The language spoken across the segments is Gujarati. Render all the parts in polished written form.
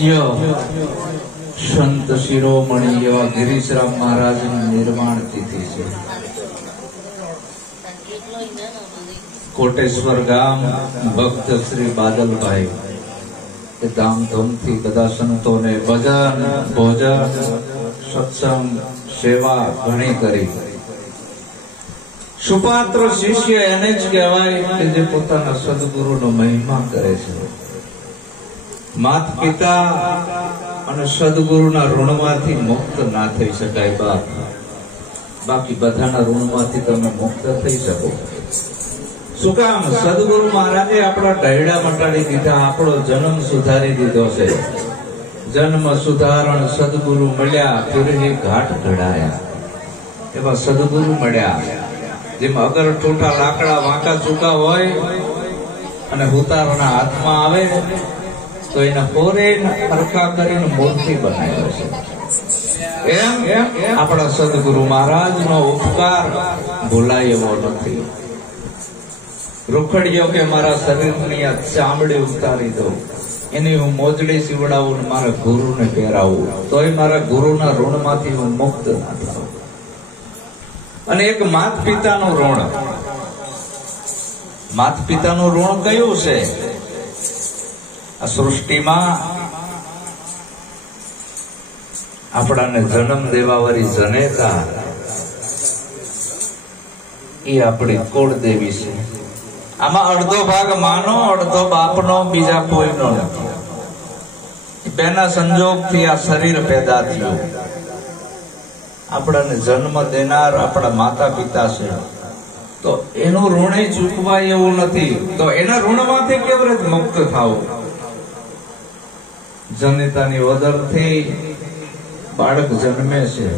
પૂજ્ય સંત શિરોમણી એવા ગિરીશરામ મહારાજની નિર્માણ તિથિ છે। કોટેશ્વર ગામ ભક્ત શ્રી બાદલભાઈ એ ધામધૂમથી બધા સંતોને ભજન ભોજન સત્સંગ સેવા ઘણી કરી। સુપાત્ર શિષ્ય એને જ કહેવાય કે જે પોતાના સદગુરુનો મહિમા કરે છે। માત પિતા અને સદગુરુના ઋણમાંથી મુક્ત ના થઈ શકાય બાપ, બાકી બધાના ઋણમાંથી તમે મુક્ત થઈ શકો। શું કામ? સદગુરુ મહારાજે આપણા ઢૈડા મટાડી દીધા, આપણો જન્મ સુધારી દીધો છે। જન્મ સુધારણ સદગુરુ મળ્યા, ફિરહી ઘાટ ઘડાયા, એવા સદગુરુ મળ્યા। જેમ અગર ઠોઠા લાકડા વાંકા ચૂકા હોય અને ઉતારના હાથમાં આવે તો એના પોરે હરખા કરીને મૂર્તિ બનાવ્યો છે। એમ આપણા સદગુરુ મહારાજનો ઉપકાર ભૂલાય એવો નથી। રૂખડીઓ કે મારા શરીરની આ ચામડી ઉતારી દો, એની હું મોજડી સીવડાવું ને મારા ગુરુને પહેરાવું, તોય મારા ગુરુના ઋણમાંથી હું મુક્ત ના થાઉં। અને એક માત પિતાનું ઋણ, માત પિતાનું ઋણ કયું છે? આ સૃષ્ટિમાં આપણાને જન્મ દેવાવાળી જનેતા એ આપણી કુળદેવી છે। આમાં અડધો ભાગ માનો, અડધો બાપનો, બીજા કોઈનો નથી। બેના સંજોગથી આ શરીર પેદા થયું। આપણાને જન્મ દેનાર આપણા માતા પિતા છે, તો એનું ઋણ ચૂકવાય એવું નથી। તો એના ઋણમાંથી કેવી રીતે મુક્ત થાવું? જનેતાની ઓદરથી બાળક જન્મે છે,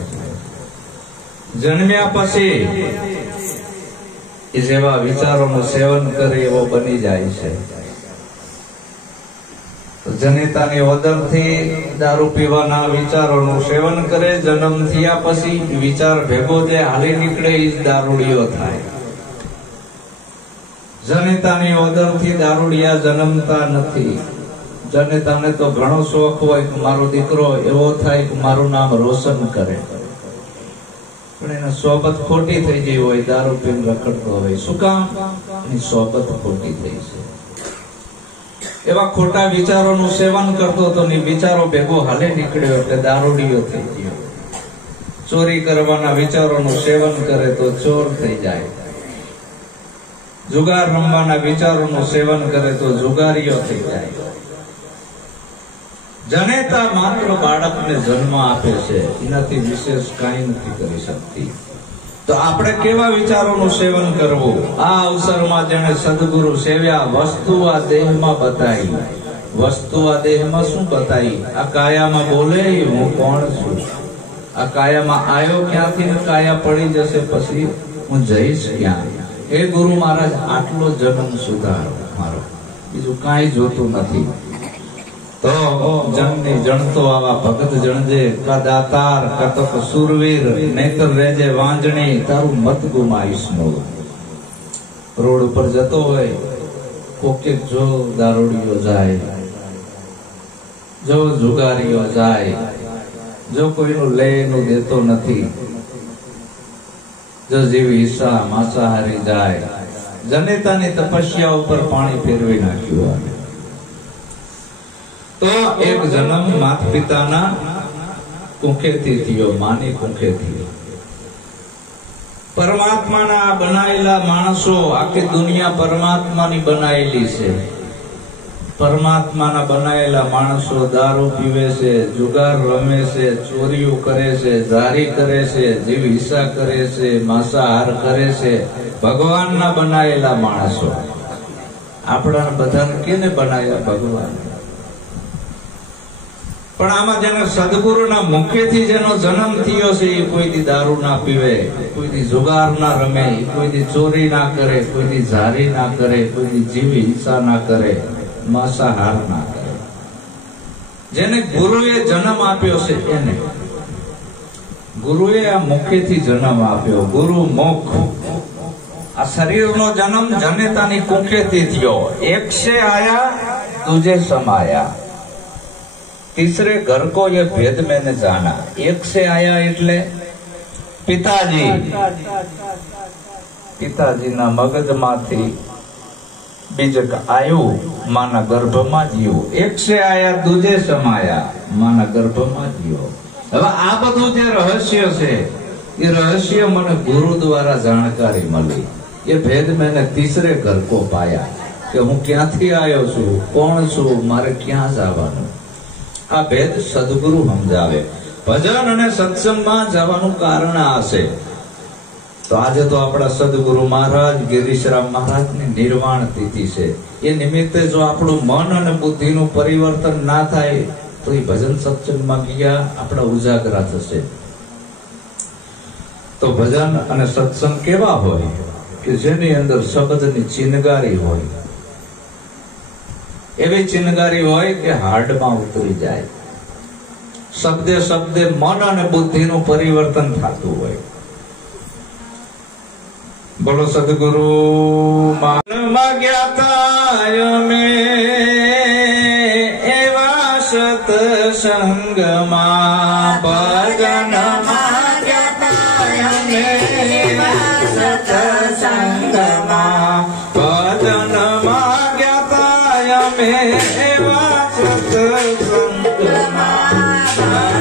જન્મ્યા પછી એ જેવા વિચારોનું સેવન કરે એવો બની જાય છે। જનેતાની ઓદરથી દારૂ પીવાના વિચારોનું સેવન કરે, જન્મ થયા પછી વિચાર ભેગો જે હાલી નીકળે એ જ દારૂડિયો થાય। જનેતાની ઓદરથી દારૂડિયા જન્મતા નથી। જનેતાને તો ઘણો શોખ હોય કે મારો દીકરો એવો થાય કે મારું નામ રોશન કરે, પણ એની સોબત ખોટી થઈ ગઈ હોય, દારૂ પીને રખડતો હોય। શું કામ? એની સોબત ખોટી થઈ છે। એવા ખોટા વિચારોનું સેવન કરતો તો વિચારો ભેગો હાલે નીકળ્યો એટલે દારૂડિયો થઈ ગયો। ચોરી કરવાના વિચારોનું સેવન કરે તો ચોર થઈ જાય। જુગાર રમવાના વિચારોનું સેવન કરે તો જુગારીઓ થઈ જાય। જનેતા માત્ર બાળકને જન્મ આપે છે, એનાથી વિશેષ કાંઈ નથી કરી શકતી। તો આપણે કેવા વિચારોનું સેવન કરવું? આ અવસરમાં જેને સદગુરુ સેવ્યા, વસ્તુ આ દેહમાં બતાવી। વસ્તુ આ દેહમાં શું બતાવી? આ કાયામાં બોલે હું કોણ છું, આ કાયામાં આવ્યો ક્યાંથી ને કાયા પડી જશે પછી હું જઈશ ક્યાં? હે ગુરુ મહારાજ, આટલો જન્મ સુધારો મારો, બીજું કાંઈ જોતું નથી। તો જનની જણતો આવા ભગત જણજે, કા દાતાર કતક સુરવીર, નહીતર રેજે વાંજણી, તારું મત ગુમાઈશ મોર। રોડ ઉપર જતો હોય, કોકે જો દારૂડિયો જાય, જો જુગારીઓ જાય, જો કોઈનું લઈનું દેતો નથી, જો જીવ હિસ્સા માંસાહારી જાય, જનેતાની તપસ્યા ઉપર પાણી ફેરવી નાખ્યું। તો એક જન્મ માત પિતાના કુંખેથી થયો, માની કુંખેથી। પરમાત્માના બનાયેલા માણસો, આખી દુનિયા પરમાત્માની બનાયેલી છે। પરમાત્માના બનાયેલા માણસો દારૂ પીવે છે, જુગાર રમે છે, ચોરીઓ કરે છે, ઝારી કરે છે, જીવ હિસ્સા કરે છે, માંસાહાર કરે છે। ભગવાનના બનાયેલા માણસો। આપણા બધાને કેને બનાવ્યા? ભગવાન। પણ આમાં જેને સદગુરુના મુખેથી જેનો જન્મ થયો છે, એ કોઈથી દારૂ ના પીવે, કોઈથી જુગાર ના રમે, કોઈથી ચોરી ના કરે, કોઈથી ઝારી ના કરે, કોઈથી જીવ હિંસા ના કરે, માંસાહાર ના કરે। જેને ગુરુએ જન્મ આપ્યો છે એને, ગુરુએ આ મુખેથી જન્મ આપ્યો। ગુરુ મુખ, આ શરીરનો જન્મ જનેતાની કુંખેથી થયો। એક સે આયા તુજે સમાયા। तीसरे घर को ये भेद मैंने जाना। एक से आया એટલે પિતાજીના મગજમાંથી બીજક આવ્યું, માના ગર્ભમાં જીવ્યું। એક સે આયા દૂજે સમાયા, માના ગર્ભમાં જીવ્યો। હવે આ બધું જે રહસ્ય છે એ રહસ્ય મને ગુરુ દ્વારા જાણકારી મળી। ये भेद मैंने तीसरे घर को पाया कि हूँ क्यांथी आयो छू, कोण छू, मारे क्या जवानुं। आ भेद सद्गुरु समझावे। भजन अने सत्संगमां जवानुं कारण आ छे। तो आज तो अपना सद्गुरु महाराज गिरीशराम महाराज ની નિર્વાણ તિથિ છે। એ નિમિત્તે જો આપણું મન અને બુદ્ધિનું પરિવર્તન ના થાય તો એ ભજન સત્સંગમાં ગયા આપણા ઉજાગરા થશે। તો ભજન અને સત્સંગ કેવા હોય કે જેની અંદર શબ્દની ચિનગારી હોય, એવી ચિનગારી હોય કે હાર્ડમાં ઉતરી જાય। શબ્દે શબ્દે મન અને બુદ્ધિનું પરિવર્તન થતું હોય। બોલો સદગુરુ માનમાં જ્ઞાતા અમે એવા સત્સંગમાં, ભજનમાં જ્ઞાતા અમે એવા સત્સંગમાં, ભજનમાં જ્ઞાતા અમે એવા સત્સંગમાં, ભજનમાં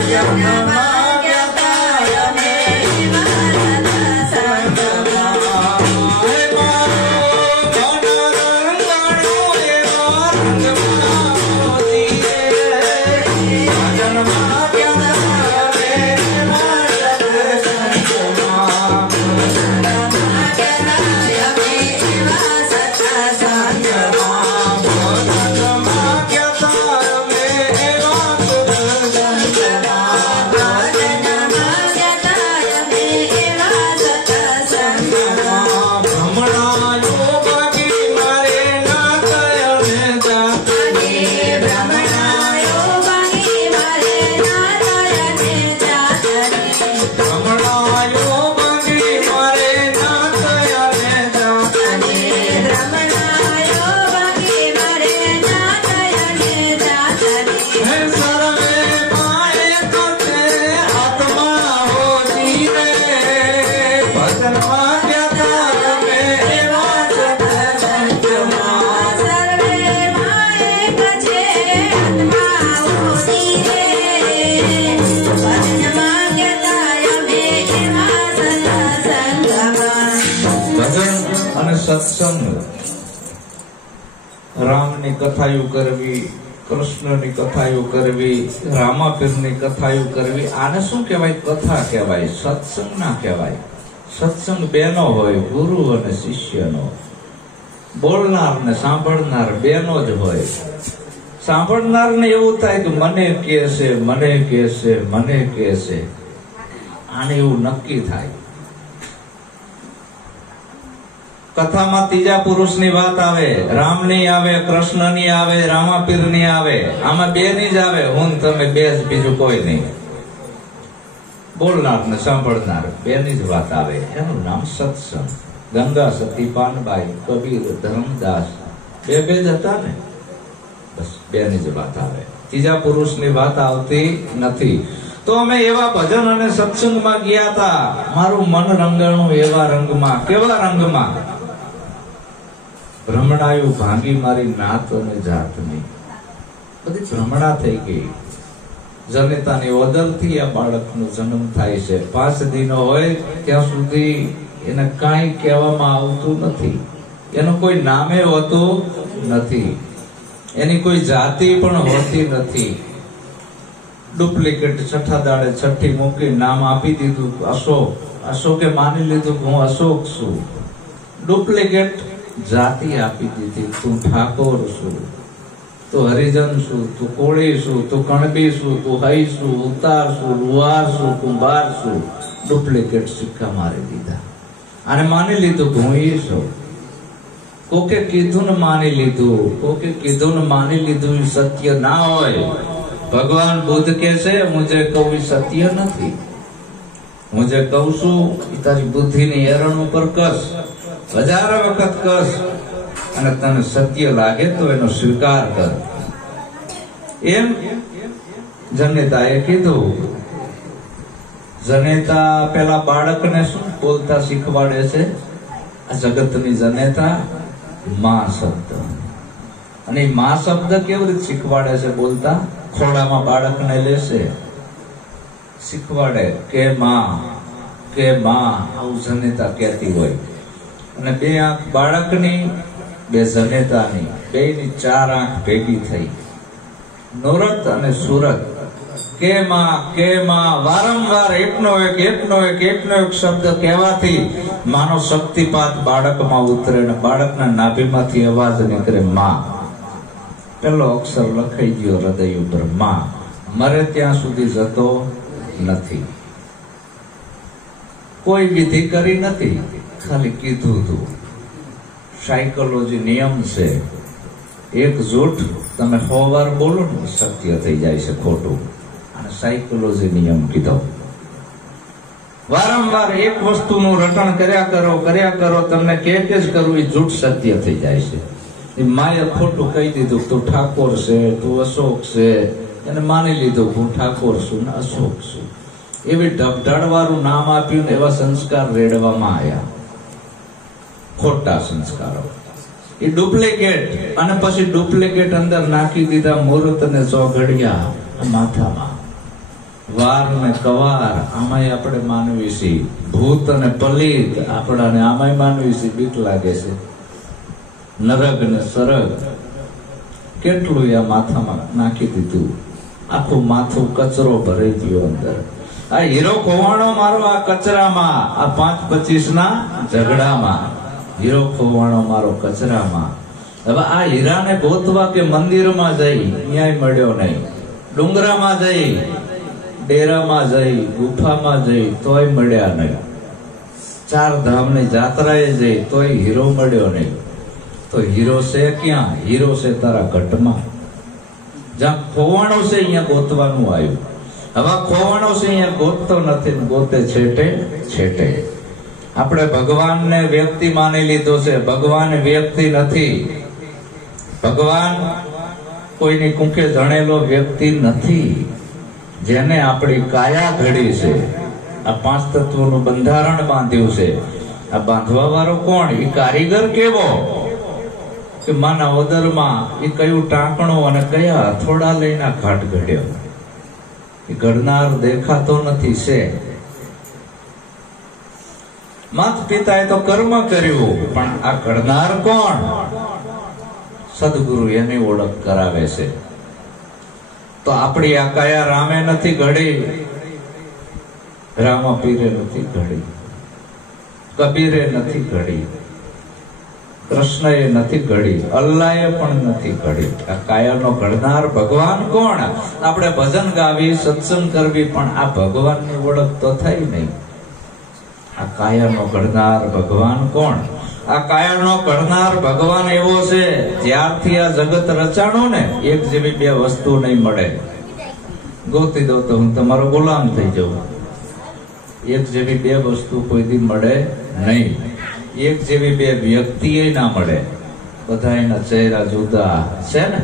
સત્સંગ, રામની કથાયું કરવી, કૃષ્ણની કથાયું કરવી, રામાપીરની કથાયું કરવી, આને શું કહેવાય? કથા કહેવાય, સત્સંગ ના કહેવાય। સત્સંગ બેનો હોય, ગુરુ અને શિષ્યનો। બોલનાર ને સાંભળનાર બેનો જ હોય। સાંભળનાર ને એવું થાય કે મને કહે છે, મને કહે છે, મને કહે છે, આને એવું નક્કી થાય। કથામાં ત્રીજા પુરુષની વાત આવે, રામની આવે, કૃષ્ણની આવે, રામાપીરની આવે, આમાં બે ની જ આવે, હું તમે બે જ, બીજું કોઈ નહીં। બોલનાર ને સાંભળનાર બેની જ વાત આવે, એનું નામ સત્સંગ। ગંગા સતી, પાનબાઈ, કબીર, ધર્મદાસ બે જ હતા ને, બસ બેની જ વાત આવે, ત્રીજા પુરુષની વાત આવતી નથી। તો અમે એવા ભજન અને સત્સંગમાં ગયા હતા। મારું મન રંગાણું એવા રંગમાં, કેવા રંગમાં? ભ્રમણાયું ભાંગી મારી નાત અને જાતની, બધી ભ્રમણા થઈ ગઈ। જનેતાની ઓદરથી આ બાળકનો જન્મ થાય છે। 5 દિનો હોય ત્યાં સુધી એને કાંઈ કહેવામાં આવતું નથી, એનું કોઈ નામે હોતું નથી, એની કોઈ જાતિ પણ હોતી નથી। ડુપ્લિકેટ છઠ્ઠા દાડે છઠ્ઠી મૂકી નામ આપી દીધું અશોક। અશોકે માની લીધું કે હું અશોક છું। ડુપ્લિકેટ જાતિ આપી દીધી, તું ઠાકોર છું, તું હરિજન છું, તું કોળી છું, તું કણબી છું, તું હઈ છું, ઉતાર છું, લુહાર છું, કુંભાર છું। ડુપ્લિકેટ સિક્કા મારી દીધા અને માની લીધું કે હું એ છું। કોકે કીધું ને માની લીધું, કોકે કીધું ને માની લીધું, એ સત્ય ના હોય। ભગવાન બુદ્ધ કે છે મુજે કહું સત્ય નથી, હું જે કહું છું એ તારી બુદ્ધિની એરણ ઉપર કસ, 1000 વખત કસ, અને તને સત્ય લાગે તો એનો સ્વીકાર કર। એમ જનેતાએ કીધું. જનેતા પેલા બાળકને શું બોલતા શીખવાડે છે? આ જગતની જનેતા માં શબ્દ. અને માં શબ્દ કેવી રીતે શીખવાડે છે બોલતા? ખોડામાં બાળકને લેશે, શીખવાડે કે માં, કે માં, આવું જનેતા કહેતી હોય. અને બે આંખ બાળકની, બે જનેતાની, બેની ચાર આંખ ભેગી થઈ. નોરત અને સુરત, કે માં વારંવાર એકનો એક શબ્દ કહેવાથી માનો શક્તિપાત બાળકમાં ઉતરે ને બાળકના નાભીમાંથી અવાજ નીકળે માં. પેલો અક્ષર લખાઈ ગયો હૃદય ઉપર માં. મરે ત્યાં સુધી જતો નથી. કોઈ વિધિ કરી નથી, ખાલી કીધું હતું. સાયકોલોજી નિયમ છે, એક જૂઠ તમે 100 વાર બોલો ને સત્ય થઈ જાય છે ખોટું. અને સાયકોલોજી નિયમ કીધો. વારંવાર એક વસ્તુનું રટણ કર્યા કરો, તમને કે જ કરવું એ જૂઠ સત્ય થઈ જાય છે. એ માએ ખોટું કહી દીધું, તું ઠાકોર છે, તું અશોક છે, એને માની લીધું હું ઠાકોર છું ને અશોક છું. એવી ઢબઢાળવાળું નામ આપ્યું ને એવા સંસ્કાર રેડવામાં આવ્યા, ખોટા સંસ્કારો. એ ડુપ્લિકેટ. અને પછી ડુપ્લિકેટ અંદર નાખી દીધા મુહૂર્ત ને ચોઘડિયા માથામાં. વાર ને કવાર આમાંય આપણે માનવી છીએ. ભૂત અને પલિત આપણાને આમાંય માનવી છીએ, બીક લાગે છે. નરગ ને સરગ કેટલું આ માથામાં નાખી દીધું. આખું માથું કચરો ભરી ગયો અંદર. આ હીરો ખોવાણો મારો આ કચરામાં, આ 5-25 ના ઝઘડામાં. હીરો ખોવાણો મારો કચરામાં. હવે આ હીરાને ગોતવા કે મંદિરમાં જઈ ન્યાય મળ્યો નહીં, ડુંગરામાં જઈ, ડેરામાં જઈ, ગુફામાં જઈ તોય મળ્યા નહીં, 4 ધામની જાત્રાએ જઈ તોય હીરો મળ્યો નહીં. તો હીરો છે ક્યાં? હીરો છે તારા ઘટમાં. જ્યાં ખોવાણો છે અહીંયા ગોતવાનું આવ્યું. હવે ખોવાણો છે અહીંયા ગોતતો નથી, ગોતે છેટે. આપણે ભગવાનને વ્યક્તિ માની લીધો છે. ભગવાન વ્યક્તિ નથી. ભગવાન કોઈની કુંખે જણેલો વ્યક્તિ નથી. જેને આપણી કાયા ઘડી છે, આ 5 તત્વોનું બંધારણ બાંધ્યું છે, આ બાંધવા વાળો કોણ? એ કારીગર કેવો કે માના ઉદરમાં એ કયું ટાંકણું અને કયા હથોડા લઈને ઘાટ ઘડ્યો. એ ઘડનાર દેખાતો નથી. છે માત પિતાએ તો કર્મ કર્યું, પણ આ ઘડનાર કોણ? સદગુરુ એની ઓળખ કરાવે છે. તો આપણી આ કાયા રામે નથી ઘડી, રામપીરે નથી ઘડી, કબીરે નથી ઘડી, કૃષ્ણએ નથી ઘડી, અલ્લાહે પણ નથી ઘડી. આ કાયાનો ઘડનાર ભગવાન કોણ? આપણે ભજન ગાવી, સત્સંગ કરવી, પણ આ ભગવાનની ઓળખ તો થઈ નહીં. આ કાયાનો ઘડનાર ભગવાન કોણ? આ કાયાનો ઘડનાર ભગવાન એવો છે, જ્યારથી આ જગત રચાણું ને, એક જેવી 2 વસ્તુ નહીં મળે. ગોતી દો તો હું તમારો ગુલામ થઈ જાઉં. એક જેવી 2 વસ્તુ કોઈ દી મળે નહીં. એક જેવી 2 વ્યક્તિ ના મળે. બધા એના ચહેરા જુદા છે ને,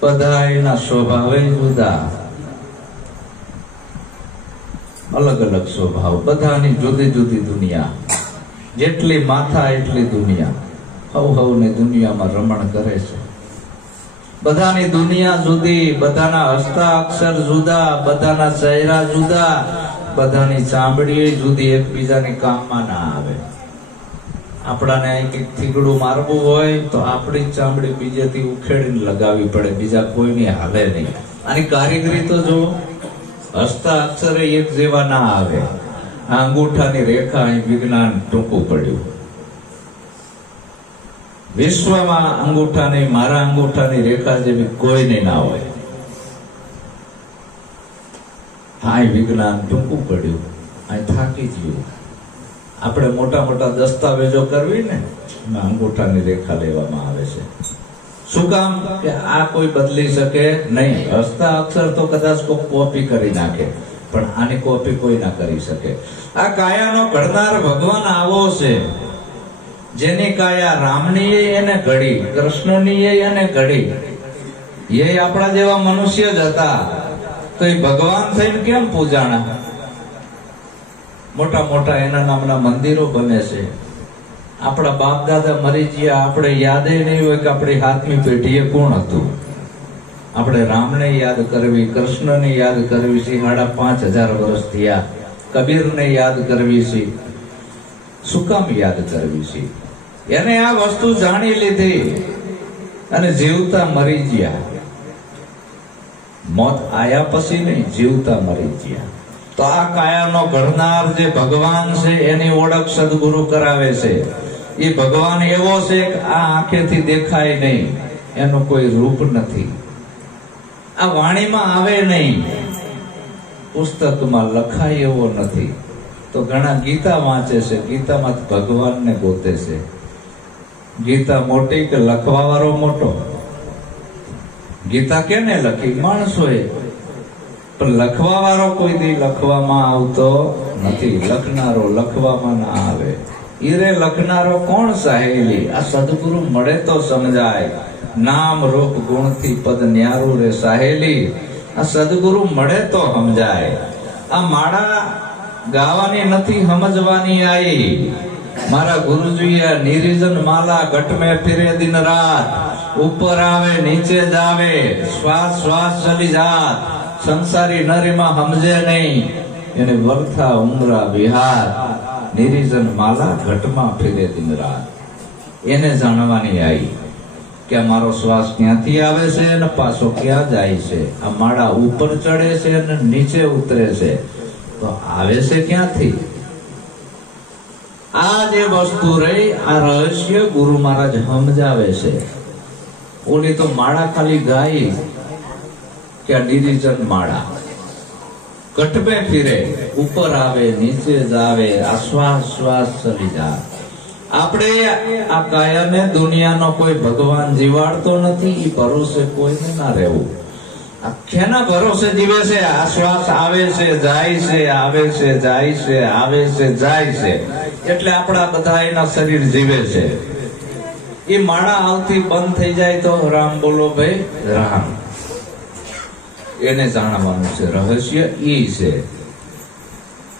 બધા એના સ્વભાવે જુદા, અલગ અલગ સ્વભાવ, બધાની જુદી જુદી દુનિયા. જેટલી માથા એટલી દુનિયા. હવની દુનિયામાં રમણ કરે છે. બધાની દુનિયા જુદી, બધાના હસ્તાક્ષર જુદા, બધાના ચહેરા જુદા, બધાની ચામડી જુદી, એકબીજાની કામમાં ના આવે. આપણાને એક થીગડું મારવું હોય તો આપણી ચામડી બીજેથી ઉખેડીને લગાવવી પડે, બીજા કોઈની હાલે નહીં. આની કારીગરી તો જો, હસ્તાક્ષરે એક જેવા ના આવે. આ અંગૂઠાની રેખા અહીં વિજ્ઞાન ટૂંકું પડ્યું. વિશ્વમાં અંગૂઠાની, મારા અંગૂઠાની રેખા જેવી કોઈને ના હોય. આ વિજ્ઞાન ટૂંકું પડ્યું, અહીં થાકી ગયું. આપણે મોટા મોટા દસ્તાવેજો કરવી ને, એમાં અંગૂઠાની રેખા લેવામાં આવે છે. શું કામ? કે આ કોઈ બદલી શકે નહીં. હસ્તાક્ષર તો કદાચ કોઈ કોપી કરી નાખે, પણ આની કોપી કોઈ ના કરી શકે. આ કાયાનો ઘડનાર ભગવાન આવો છે, જેની કાયા રામની એને ઘડી, કૃષ્ણની એને ઘડી, એ આપણા જેવા મનુષ્ય જ હતા, તો એ ભગવાન થઈને કેમ પૂજાણા? મોટા મોટા એના નામના મંદિરો બને છે. આપણા બાપ દાદા મરી ગયા, આપણે યાદ નહીં હોય કે આપણી હાથમી પેઢીએ કોણ હતું. આપણે રામને યાદ કરવી, કૃષ્ણને યાદ કરવી છે, 5,500 વર્ષ થયા. કબીરને યાદ કરવી છે. શું કામ યાદ કરવી છે? એને આ વસ્તુ જાણી લીધી અને જીવતા મરી ગયા. મોત આયા પછી નહીં, જીવતા મરી ગયા. તો આ કાયાનો ઘડનાર જે ભગવાન છે એની ઓળખ સદગુરુ કરાવે છે. એ ભગવાન એવો છે કે આ આંખેથી દેખાય નહીં, એનું કોઈ રૂપ નથી, આ વાણીમાં આવે નહીં, પુસ્તકમાં લખાય એવો નથી. તો ઘણા ગીતા વાંચે છે, ગીતામાં ભગવાનને ગોતે છે. ગીતા મોટી કે લખવા વાળો મોટો? ગીતા કેને લખી? માણસોએ. પણ લખવા વાળો કોઈ દી લખવામાં આવતો નથી. લખનારો લખવામાં ના આવે. ઈરે લખનારો કોણ સહેલી? આ સદગુરુ મળે તો સમજાય. નામ રૂપ ગુણથી પદ ન્યારું રે સહેલી. આ સદગુરુ મળે તો સમજાય. આ માળા ગાવાની નથી, સમજવાની આવી. મારા ગુરુજીએ નિરીજન માલા ઘટ में फिरे दिन रात, ઉપર આવે નીચે જાવે, શ્વાસ શ્વાસ ચલી જાત. સંસારી નરીમાં સમજે નહીં, એને વર્થા ઉમરા વિહાર. નિરીજન માલા ઘટમાં ફિરે દિન રાત. એને જાણવાની આવી કે મારો શ્વાસ ક્યાંથી આવે છે અને પાછો ક્યાં જાય છે. આ માળા ઉપર ચડે છે અને નીચે ઉતરે છે, તો આવે છે ક્યાંથી? આ જે વસ્તુ રહી, આ રહસ્ય ગુરુ મહારાજ સમજાવે છે. ઓલી તો માળા ખાલી ગાઈ કે આ નિરીજન માળા ઘટ में ફિરે, ઉપર આવે નીચે જાવે, આ શ્વાસ શ્વાસ ચલી જાય. આપણે આ કાયાને દુનિયાનો કોઈ ભગવાન જીવાડતો નથી, એ ભરોસે કોઈને ના રહેવું. આખ્યાના ભરોસે જીવે છે. આ શ્વાસ આવે છે જાય છે, આવે છે જાય છે, આવે છે જાય છે, એટલે આપણા બધા એના શરીર જીવે છે. એ માળા આવતી બંધ થઈ જાય તો રામ બોલો ભાઈ રામ. એને જાણવાનું છે. રહસ્ય ઈ છે.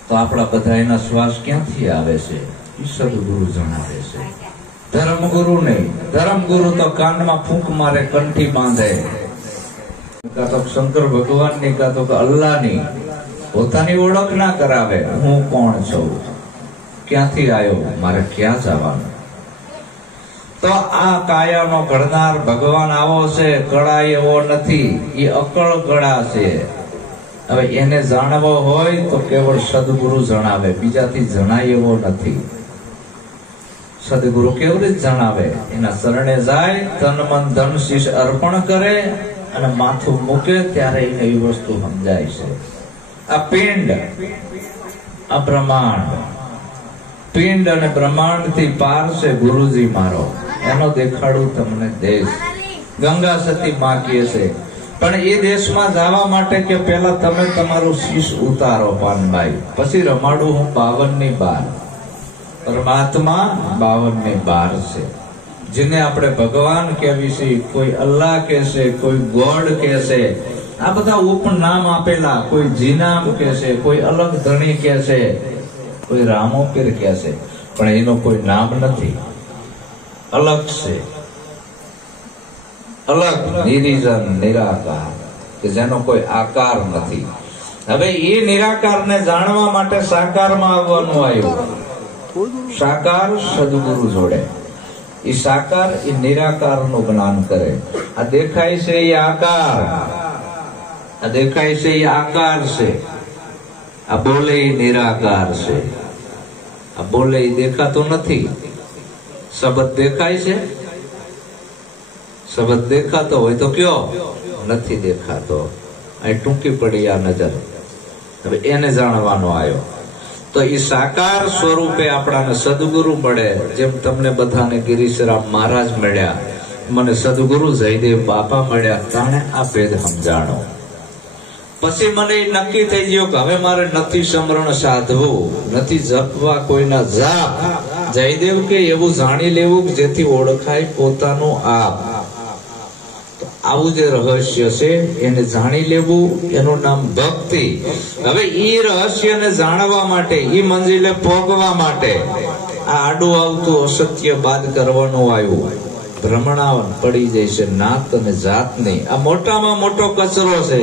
તો આપણા બધા એના શ્વાસ ક્યાંથી આવે છે એ સદગુરુ જણાવે છે. ધર્મગુરુ નહીં. ધર્મગુરુ તો કાનમાં ફૂંક મારે, કંઠી બાંધે. કાં તો શંકર ભગવાન ની, કાં તો અલ્લાહ ની પોતાની ઓળખ ના કરાવે. હું કોણ છું, ક્યાંથી આવ્યો, મારે ક્યાં જવાનું. તો આ કાયાનો ઘડનાર ભગવાન આવો છે. કળા એવો નથી, એ અકળ કળા છે. હવે એને જાણવો હોય તો કેવળ સદગુરુ જણાવે, બીજાથી જણાય એવો નથી. સદગુરુ કેવી રીતે જણાવે? એના શરણે જાય, તન મન ધન શીશ અર્પણ કરે અને માથું મૂકે ત્યારે એને એ વસ્તુ સમજાય છે. આ પિંડ, આ બ્રહ્માંડ, પિંડ અને બ્રહ્માંડ થી પાર છે ગુરુજી મારો. એનો દેખાડું તમને દેશ. ગંગા સતી માં કહે છે, પણ એ દેશમાં જવા માટે કે પેલા તમે તમારું શીશ ઉતારો પાનભાઈ, પછી રમાડું હું 52 ની બાર. પરમાત્મા 52 ની બાર છે. જેને આપણે ભગવાન કહેવી છે, કોઈ અલ્લાહ કહે છે, કોઈ ગોડ કહે છે. આ બધા ઉપનામ આપેલા. કોઈ જીનામ કહે છે, કોઈ અલગ ધણી કહે છે, કોઈ રામો પીર કહે છે, પણ એનો કોઈ નામ નથી. અલગ છે. અલગ, નિરીજન, નિરાકાર, કે જેનો કોઈ આકાર નથી. હવે એ નિરાકારને જાણવા માટે સાકારમાં આવવાનું આવ્યું. સાકાર સદગુરુ જોડે. એ સાકાર એ નિરાકાર નું જ્ઞાન કરે. આ દેખાય છે એ આકાર, આ દેખાય છે એ આકાર છે. આ બોલે એ નિરાકાર છે. આ બોલે એ દેખાતો નથી. શબ્દ દેખાય છે? શબ્દ દેખાતો હોય તો કયો? નથી દેખાતો. અહીં ટૂંકી પડી આ નજર. હવે એને જાણવાનો આવ્યો. તો એ સાકાર સ્વરૂપે આપણાને સદગુરુ મળે. જેમ તમને બધાને ગિરીશરામ મહારાજ મળ્યા, મને સદગુરુ જયદેવ બાપા મળ્યા, તાણે આ ભેદ સમજાણો. પછી મને નક્કી થઈ ગયું કે હવે મારે નથી સમરણ સાધવું, નથી જપવા કોઈના જાપ. જયદેવ કે એવું જાણી લેવું જેથી ઓળખાય પોતાનું આપ. આવું જે રહસ્ય છે એને જાણી લેવું, એનું નામ ભક્તિ. હવે ઈ રહસ્યને જાણવા માટે, ઈ મંજિલે પહોંચવા માટે આ આડું આવતું અસત્ય બાદ કરવાનું આવ્યું. ભ્રમણાવન પડી જાય છે નાત અને જાતની. આ મોટામાં મોટો કચરો છે.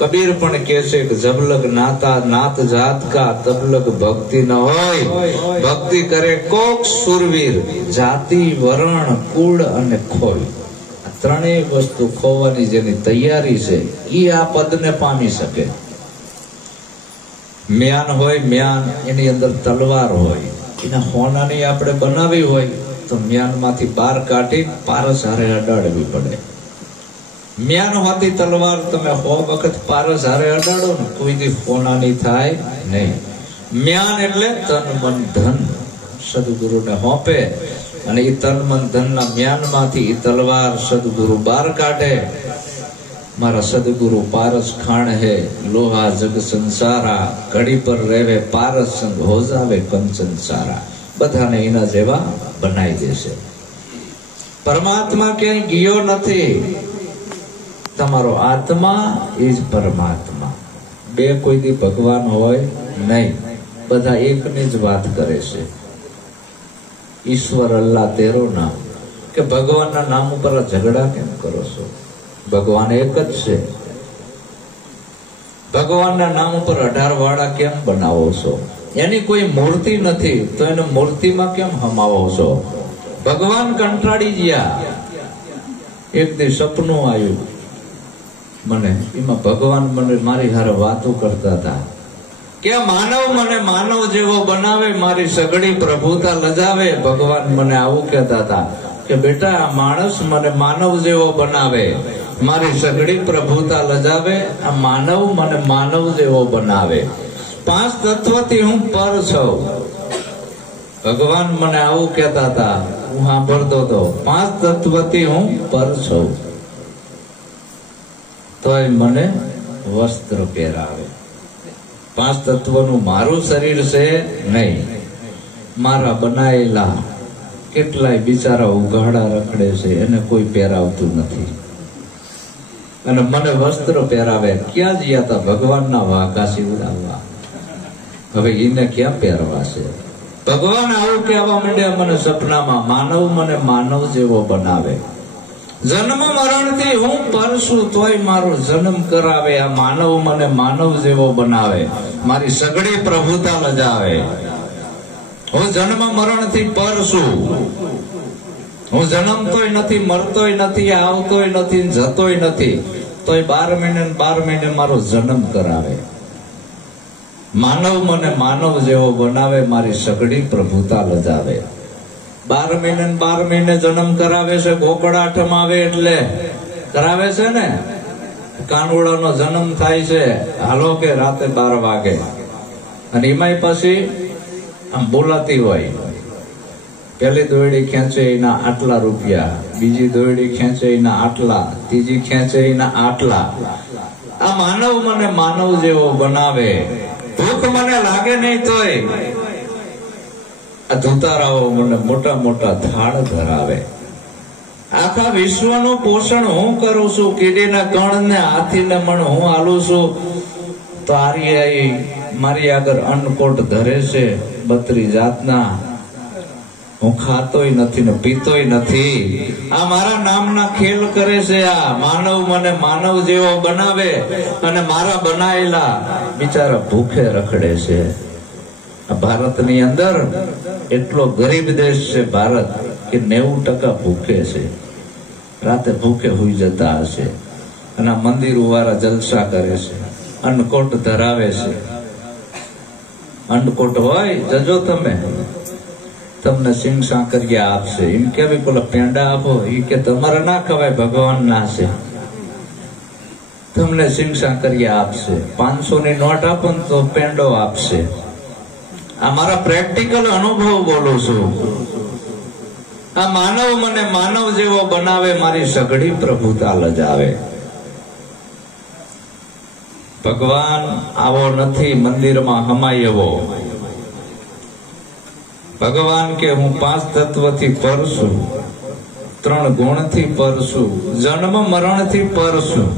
કબીર પણ કહે છે કે જબલગ નાતા નાત જાત કા તબલગ ભક્તિ ન હોય. ભક્તિ કરે કોક સુરવીર, જાતિ વરણ કુળ અને ખોય. આ ત્રણેય વસ્તુ ખોવાની જેની તૈયારી છે ઈ આ પદને પામી શકે. મ્યાન હોય, મ્યાન એની અંદર તલવાર હોય, એના હોનાની આપણે બનાવી હોય તો મ્યાનમાંથી બહાર કાઢી પારસ હારે અડાડવી પડે. મ્યાન હોતી તલવાર તમે 100 વખત પારસ હારે અડાડો ને કોઈ દી હોનાની થાય નહીં. મ્યાન એટલે તન મન ધન સદગુરુને હોપે અને એ તન મન ધનના મ્યાનમાંથી એ તલવાર સદગુરુ બહાર કાઢે. મારા સદગુરુ પારસ ખાણ હે લોહા જગ સંસારા, ઘડી પર રહેવે પારસ સંગ હોજાવે કંચન સારા. બધાને એના જેવા બનાવી દેશે. પરમાત્મા ક્યાંય ગયો નથી. તમારો આત્મા એ જ પરમાત્મા. બે કોઈ દી ભગવાન હોય નહીં, બધા એકની જ વાત કરે છે. ઈશ્વર અલ્લાહ તેરો નામ, કે ભગવાનના નામ ઉપર ઝઘડા કેમ કરો છો? ભગવાન એક જ છે. ભગવાનના નામ ઉપર 18 વાળા કેમ બનાવો છો? એની કોઈ મૂર્તિ નથી તો એને મૂર્તિમાં કેમ હમાવો છો? ભગવાન કંટાળી ગયા. એક દી સપનું આવ્યું મને, એમાં ભગવાન મને મારી હારે વાતો કરતા હતા કે માનવ મને માનવ જેવો બનાવે, મારી સગડી પ્રભુતા લજાવે. ભગવાન મને આવું કહેતા હતા કે બેટા આ માણસ મને માનવ જેવો બનાવે, મારી સગડી પ્રભુતા લજાવે. આ માનવ મને માનવ જેવો બનાવે. 5 તત્વથી હું પર છું. ભગવાન મને આવું કહેતા હતા. હું સાંભળતો હતો 5 તત્વથી હું પર છું. તોય મને વસ્ત્ર પહેરાવે. 5 તત્વનું મારું શરીર છે નહીં. મારા બનાયેલા કેટલાય બિચારા ઉઘાડા રખડે છે, એને કોઈ પહેરાવતું નથી અને મને વસ્ત્ર પહેરાવે. ક્યાં ગયા હતા ભગવાનના વાઘા સીવડાવવા? હવે એને ક્યાં પહેરવા છે? ભગવાન આવું કહેવા માંડ્યા મને સપનામાં, માનવ મને માનવ જેવો બનાવે. જન્મ મરણથી હું પર છું તોય મારો જન્મ કરાવે. આ માનવ મને માનવ જેવો બનાવે, મારી સગડી પ્રભુતા લજાવે. હું જન્મ મરણથી પર છું. હું જન્મતોય નથી, મરતોય નથી, આવતોય નથી, જતોય નથી, તોય 12 મહિને 12 મહિને મારો જન્મ કરાવે. માનવ મને માનવ જેવો બનાવે, મારી સગડી પ્રભુતા લજાવે. 12 મહિને 12 મહિને જન્મ કરાવે છે. ગોકળાઠમ આવે એટલે કરાવે છે ને. કાનુડાનો જન્મ થાય છે હાલો કે રાતે 12 વાગે, અને એમાંય પછી આમ બોલાતી હોય. પેલી દોયડી ખેંચે એના આટલા રૂપિયા, બીજી દોયડી ખેંચે એના આટલા, ત્રીજી ખેંચે એના આટલા. આ માનવ મને માનવ જેવો બનાવે. ભૂખ મને લાગે નહીં તોય આ ધુતારાઓ મને મોટા મોટા થાળ ધરાવે. આખા વિશ્વનું પોષણ હું કરું છું. કીડીના કણ ને હાથીને મણ હું હાલું છું. તો આર્ય મારી આગળ અન્નકોટ ધરે છે 32 જાતના. હું ખાતોય નથી ને પીતોય નથી. આ મારા નામના ખેલ કરે છે. આ માનવ મને માનવ જેવો બનાવે અને મારા બનાયેલા બિચારા ભૂખે રખડે છે. ભારતની અંદર એટલો ગરીબ દેશ છે ભારત કે 90% ભૂખે છે. રાતે ભૂખે હુઈ જતા હશે અને મંદિરો વાળા જલસા કરે છે, અન્નકોટ ધરાવે છે. અન્નકોટ હોય જજો તમે, તમને સિંગ સાકરિયા આપશે. એમ કે ભાઈ પેલા પેંડા આપો, એ કે તમારે ના ખવાય, ભગવાન ના છે. તમને સિંગ સાકરિયા આપશે. 500 ની નોટ આપો ને તો પેંડો આપશે. આ મારા પ્રેક્ટિકલ અનુભવ બોલું છું. આ માનવ મને માનવ જેવો બનાવે, મારી સઘળી પ્રભુતા લજાવે. ભગવાન આવો નથી મંદિરમાં હમાય એવો. ભગવાન કે હું 5 તત્વથી પર છું. ત્રણ ગુણથી પરશું, જન્મ મરણથી પરશું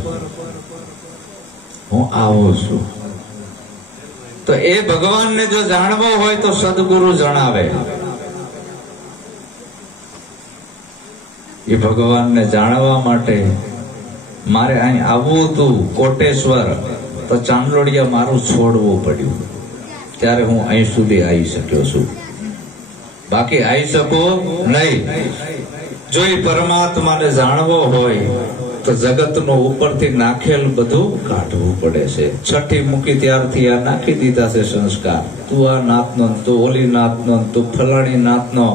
હું આવું છું. તો એ ભગવાનને જો જાણવો હોય તો સદગુરુ જણાવે. એ ભગવાનને જાણવા માટે મારે અહીં આવવું હતું કોટેશ્વર, તો ચાંદલોડિયા મારું છોડવું પડ્યું, ત્યારે હું અહીં સુધી આવી શક્યો છું. બાકી આવી શકો નહીં. જો એ પરમાત્માને જાણવો હોય તો જગતનો ઉપરથી નાખેલ બધું કાઢવું પડે છે. છઠ્ઠી મૂકી ત્યારથી આ નાખી દીધા છે સંસ્કાર. તું આ નાતનો, તું ઓલી નાતનો, તું ફલાણી નાતનો,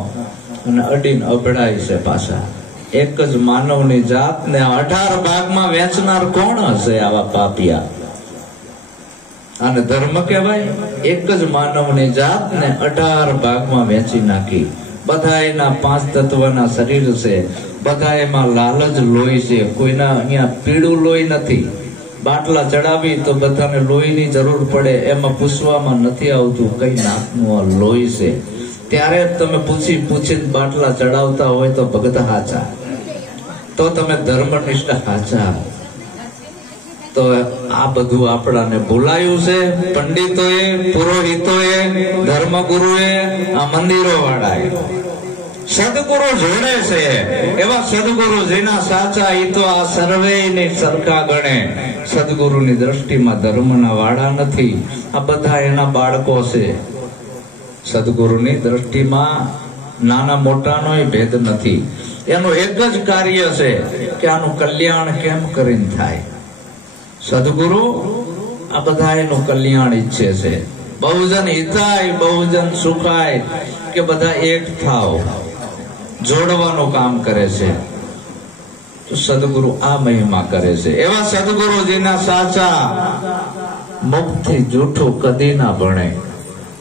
અને અડીને અબડાય છે પાછા. એક જ માનવની જાતને 18 ભાગમાં વેચનાર કોણ હશે? આવા પાપિયા. અને ધર્મ કહેવાય? એક જ માનવની જાતને 18 ભાગમાં વેચી નાખી. બધાયના 5 તત્વના શરીર છે, બધાયમાં લાલચ લોહી છે. કોઈના અહીંયા પીળું લોહી નથી. બાટલા ચડાવી તો બધાને લોહીની જરૂર પડે, એમાં પૂછવામાં નથી આવતું કઈ નાકનું લોહી છે. ત્યારે તમે પૂછી બાટલા ચડાવતા હોય તો ભગત હાચા, તો તમે ધર્મનિષ્ઠ હાચા. તો આ બધું આપણાને ભૂલાયું છે. પંડિતોએ, પુરોહિતોએ, ધર્મગુરુએ, આ મંદિરો વાળાએ. સદગુરુ જોડે છે. એવા સદગુરુ જેના સાચા, એ તો આ સર્વેની સરખા ગણે. સદગુરુની દ્રષ્ટિમાં ધર્મના વાળા નથી, આ બધા એના બાળકો છે. સદગુરુની દ્રષ્ટિમાં નાના મોટાનો ભેદ નથી. એનું એક જ કાર્ય છે કે આનું કલ્યાણ કેમ કરીને થાય. સદગુરુ આ બધા એનું કલ્યાણ ઈચ્છે છે. બહુજન હિતાય બહુજન સુખાય, કે બધા એક થાવ, જોડવાનું કામ કરે છે. તો સદગુરુ આ મહિમા કરે છે. એવા સદગુરુજીના સાચા મુખથી જૂઠું કદી ના ભણે.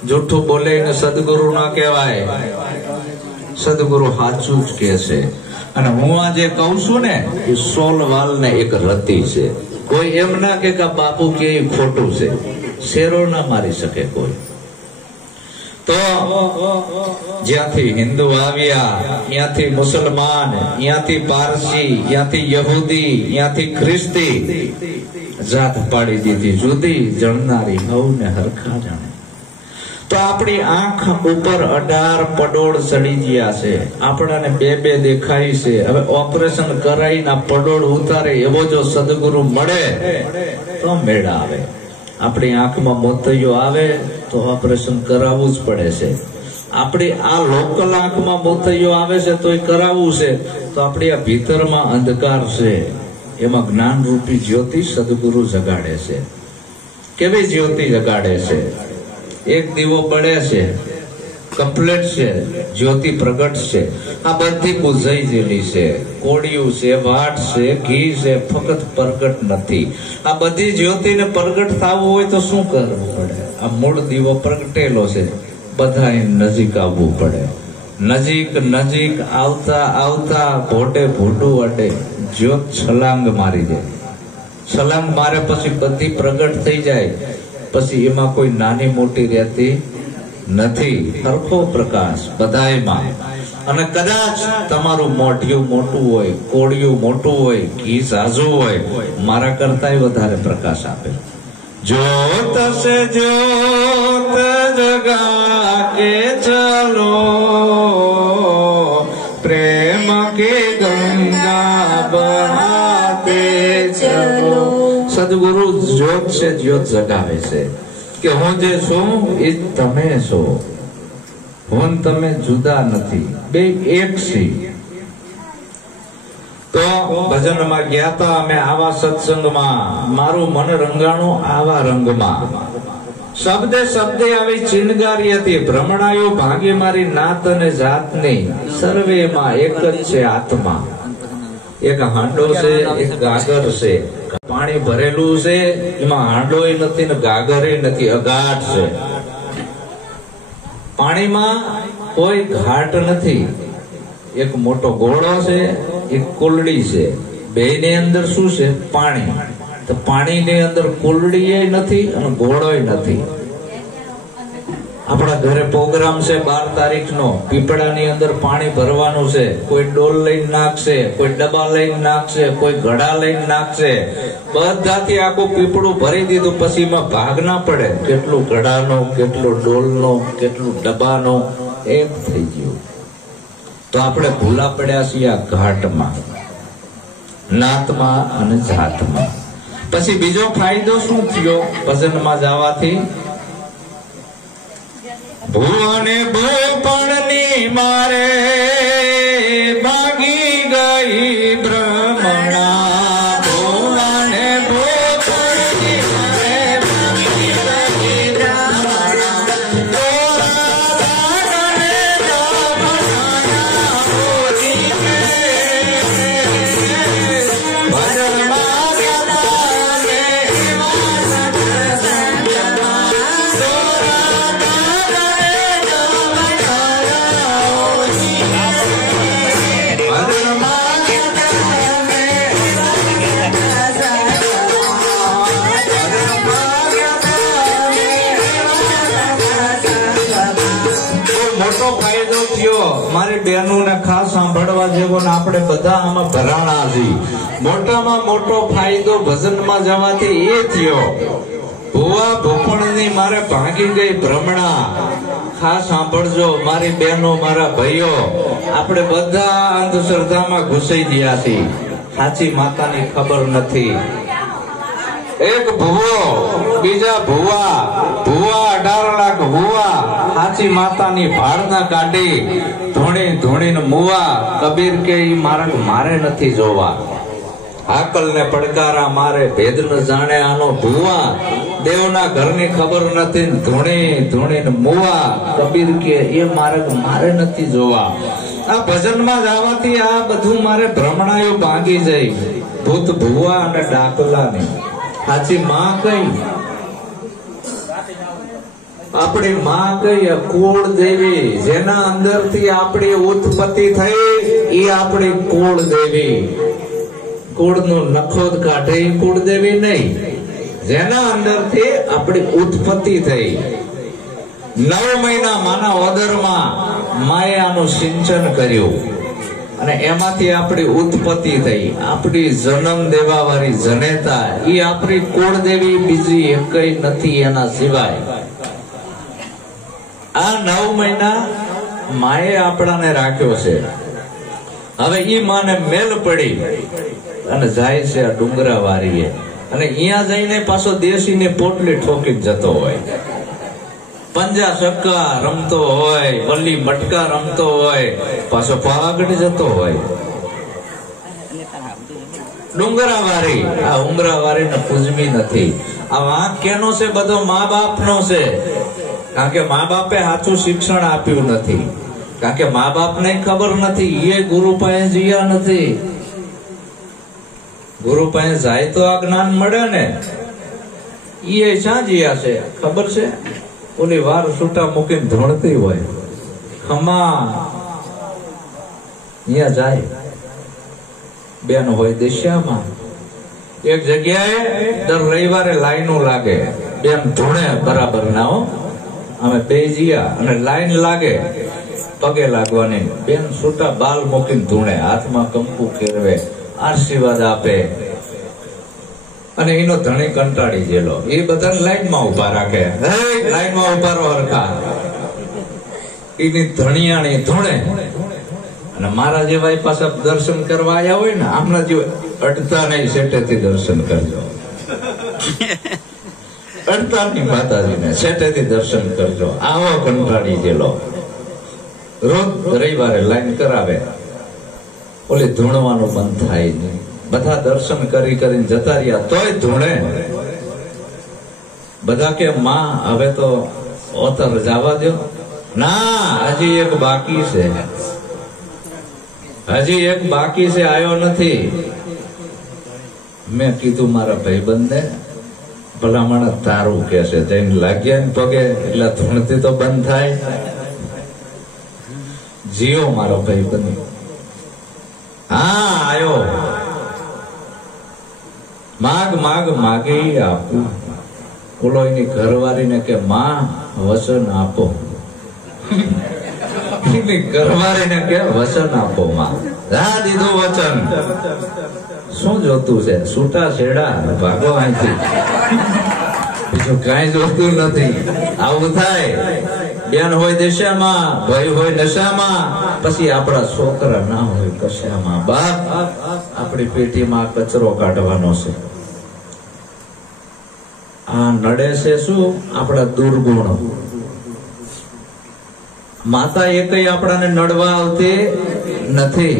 જૂઠું બોલે ને સદગુરુ ના કહેવાય. સદગુરુ સાચું જ કે છે. અને હું આજે કઉ છું ને, એ 16 વાલ ને એક રતી છે. કોઈ એમ ના કે બાપુ કે ખોટું છે. શેરો ના મારી શકે કોઈ. તો જ્યાંથી હિન્દુ આવ્યા, ત્યાંથી મુસલમાન, ત્યાંથી પારસી, ત્યાંથી યહૂદી, ત્યાંથી ખ્રિસ્તી, જાત પાડી દીધી જુદી. જણનારી હવને હરખા જાણે. તો આપણી આંખ ઉપર 18 પડોળ ચડી ગયા છે. આપણાને 2 દેખાય છે. હવે ઓપરેશન કરાવીને પડોળ ઉતારે એવો જો સદગુરુ મળે તો મેળ આવે. આપણી આંખમાં મોતિયો આવે તો ઓપરેશન કરાવવું જ પડે છે. આપણી આ લોકલ આંખમાં મોતિયો આવે છે તો એ કરાવવું છે. તો આપણી આ ભીતરમાં અંધકાર છે, એમાં જ્ઞાન રૂપી જ્યોતિ સદગુરુ જગાડે છે. કેવી જ્યોતિ જગાડે છે? એક દીવો બળે છે, કમ્પ્લેટ છે, જ્યોતિ પ્રગટ છે. આ બધી બુઝાઈ ગયેલી છે. કોડિયું છે, વાટ છે, ઘી છે, ફક્ત પ્રગટ નથી. આ બધી જ્યોતિને પ્રગટ થવું હોય તો શું કરવું પડે? આ મૂળ દીવો પ્રગટેલો છે, બધા નજીક આવવું પડે. નજીક આવતા ભોટે ભૂંડું અડે, જ્યોત છલાંગ મારી જાય. છલાંગ મારે પછી બધી પ્રગટ થઈ જાય. પછી એમાં કોઈ નાની મોટી રહેતી નથી. સરખો પ્રકાશ બધાયમાં. અને કદાચ તમારું મોઢિયું મોટું હોય, કોડિયું મોટું હોય, ઘી ઝાઝું હોય, મારા કરતાંય વધારે પ્રકાશ આપે. જ્યોત સે જ્યોત જગા કે ચલો, પ્રેમ કે ગંગા બહાતે ચલો. સદગુરુ જ્યોત છે, જ્યોત જગાવે છે કે હું જે છું એ તમે છો. હું તમે જુદા નથી, બે એક છીએ. તો ભજનમાં ગયા હતા અમે આવા સત્સંગમાં. મારું મન રંગાણું આવા રંગમાં. શબ્દે આવી ચિનગારી હતી. ભ્રમણાયો ભાગે મારી નાત અને જાતની. સર્વેમાં એક જ છે આત્મા. એક હાંડો છે, એક ગાગર છે. પાણી ભરેલું છે, એમાં હાંડોય નથી ને ગાગરે નથી, અગાટ છે. પાણીમાં કોઈ ઘાટ નથી. એક મોટો ઘોડો છે, એક કુલડી છે. બેની અંદર શું છે? પાણી. તો પાણીની અંદર કુલડીય નથી અને ઘોડોય નથી. આપણા ઘરે પ્રોગ્રામ છે 12 તારીખનો, પીપળાની અંદર પાણી ભરવાનું છે. કોઈ ડોલ લઈને નાખશે, કોઈ ડબ્બા લઈને નાખશે, કોઈ ઘડા લઈને નાખશે. બધાથી આખું પીપળું ભરી દીધું. પછી એમાં ભાગ ના પડે કેટલું ઘડાનો, કેટલું ડોલનો, કેટલું ડબ્બાનો, એમ થઈ ગયું. તો આપણે ભૂલા પડ્યા છીએ આ ઘાટમાં, નાતમાં અને જાતમાં. પછી બીજો ફાયદો શું થયો ભજનમાં જવાથી? ભુવને ભૂપણની મારે ભાગી ગઈ ભ્રમણા. ભુવને ભૂપણની મારે ભાગી ગઈ ભ્રમણા. તોરાધાનને જમણાના ઓછી કે ભરમાં ગતાને એવા સત્સંગમાં. મારી બહેનો ને ખાસ સાંભળવા જેવો ને આપણે બધા આમાં ભરાણા છીએ. મોટામાં મોટો ફાયદો ભજનમાં જવાથી એ થયો, ભુવા ભૂપણની મારે ભાગી ગઈ ભ્રમણા. ખાસ સાંભળજો મારી બહેનો, મારા ભાઈઓ, આપણે બધા અંધશ્રદ્ધામાં ઘૂસી ગયા છીએ. સાચી માતાની ખબર નથી. એક ભુવો, બીજા ભુવા, 18 લાખ ભુવા સાચી માતાની ભાળના કાઢી ધૂણી ધૂણીને મુવા. કબીર કે ઈ માર્ગ મારે નથી જોવા. આકલ ને પડકારા મારે ભેદ ન જાણે આનો ભુવા. દેવના ઘરની ખબર નથી ધૂણી ધૂણીને મુવા. કબીર કે એ માર્ગ મારે નથી જોવા. આ ભજનમાં જવાથી આ બધું મારે ભ્રમણાયું ભાંગી જાય. ભૂત ભુવા અને ડાકલાની સાચી માં કઈ? આપણી માં કઈ? કુળ દેવી, જેના અંદર થી આપણી ઉત્પત્તિ થઈ એ આપણી કુળ દેવી. કુળ નું નખોદ કાઢે એ કુળ દેવી નહીં, જેના અંદર થી આપણી ઉત્પત્તિ થઈ. 9 મહિના માના ઓદરમાં માયાનું સિંચન કર્યું અને એમાંથી આપણી ઉત્પત્તિ થઈ. આપણી જન્મ દેવા વાળી જનેતા એ આપણી કુળ દેવી, બીજી એકઈ નથી એના સિવાય. આ 9 મહિના માએ આપણાને રાખ્યો છે. હવે ઈ માને મેલ પડી અને જાય છે આ ડુંગરા વારીએ, અને અહીંયા જઈને પાછો દેશીને પોટલી ઠોકી જતો હોય. પંજા સક્કા રમતો હોય, વલ્લી મટકા રમતો હોય, પાછો પાવાગઢ જતો હોય. ડુંગરા વારી, આ ઉમરા વારી ને પૂજવી નથી. આ વાંક કેનો છે? બધો મા બાપ નો છે. કારણ કે મા બાપે સાચું શિક્ષણ આપ્યું નથી. કારણ કે મા બાપ ને ખબર નથી, એ ગુરુ પાસે જીયા નથી. ગુરુ પાસે જાય તો આ જ્ઞાન મળે ને. એ શા જીયા છે ખબર છે? ઓલી વાર છૂટા મૂકીને ધોણતી હોય, ખમા અહીંયા જાય. બેન હોય દિશામાં, એક જગ્યાએ દર રવિવારે લાઈનો લાગે. બેન ધોણે બરાબર ના હો, અમે બે જીયા અને લાઈન લાગે પગે લાગવાની. બેન છૂટા બાલ મૂકીને ધૂણે, હાથમાં કંકુ ફેરવે, આશીર્વાદ આપે. અને એનો ધણી કંટાળી ગયેલો, એ બધાને લાઈનમાં ઉભા રાખે. લાઈનમાં ઉભા રહો હરખા. એની ધણિયાણી ધૂણે. અને મારા જેવા પાછા દર્શન કરવા આવ્યા હોય ને, આમના જેવા અડતા નહીં, શેટેથી દર્શન કરજો. અડતાની માતાજીને શેટેથી દર્શન કરજો. આવો કંટાળી ગયેલો. રોજ રવિવારે લાઈન કરાવે, ઓલી ધૂણવાનું બંધ થાય નહીં. બધા દર્શન કરી કરીને જતા રહ્યા, તોય ધૂણે. બધા કે માં હવે તો ઓતર જવા દો. ના, હજી એક બાકી છે, હજી એક બાકી છે, આવ્યો નથી. મેં કીધું મારા ભાઈબંધને, ભલામણ તારું કે છે, જઈને લાગ્યા ને પગે એટલે ધૂણથી તો બંધ થાય. જીઓ મારો ભાઈબંધ. હા આવ્યો. માગ માગ માગે આપું. બોલો એની ઘરવાળીને કે માં વચન આપો. એની ઘરવાળીને કે વચન આપો માં. હા દીધું વચન. શું જોતું છે? છૂટા છેડા ભાગો અહીંથી, બીજું કઈ જોતું નથી. આવું થાય. બેન હોય દશામાં, ભાઈ હોય નશામાં, પછી આપણા છોકરા ના હોય કશામાં. બાપ આપણી પેટીમાં કચરો કાઢવાનો છે. આ નડે છે શું? આપણા દુર્ગુણો. માતા એકય આપણાને નડવા આવતી નથી.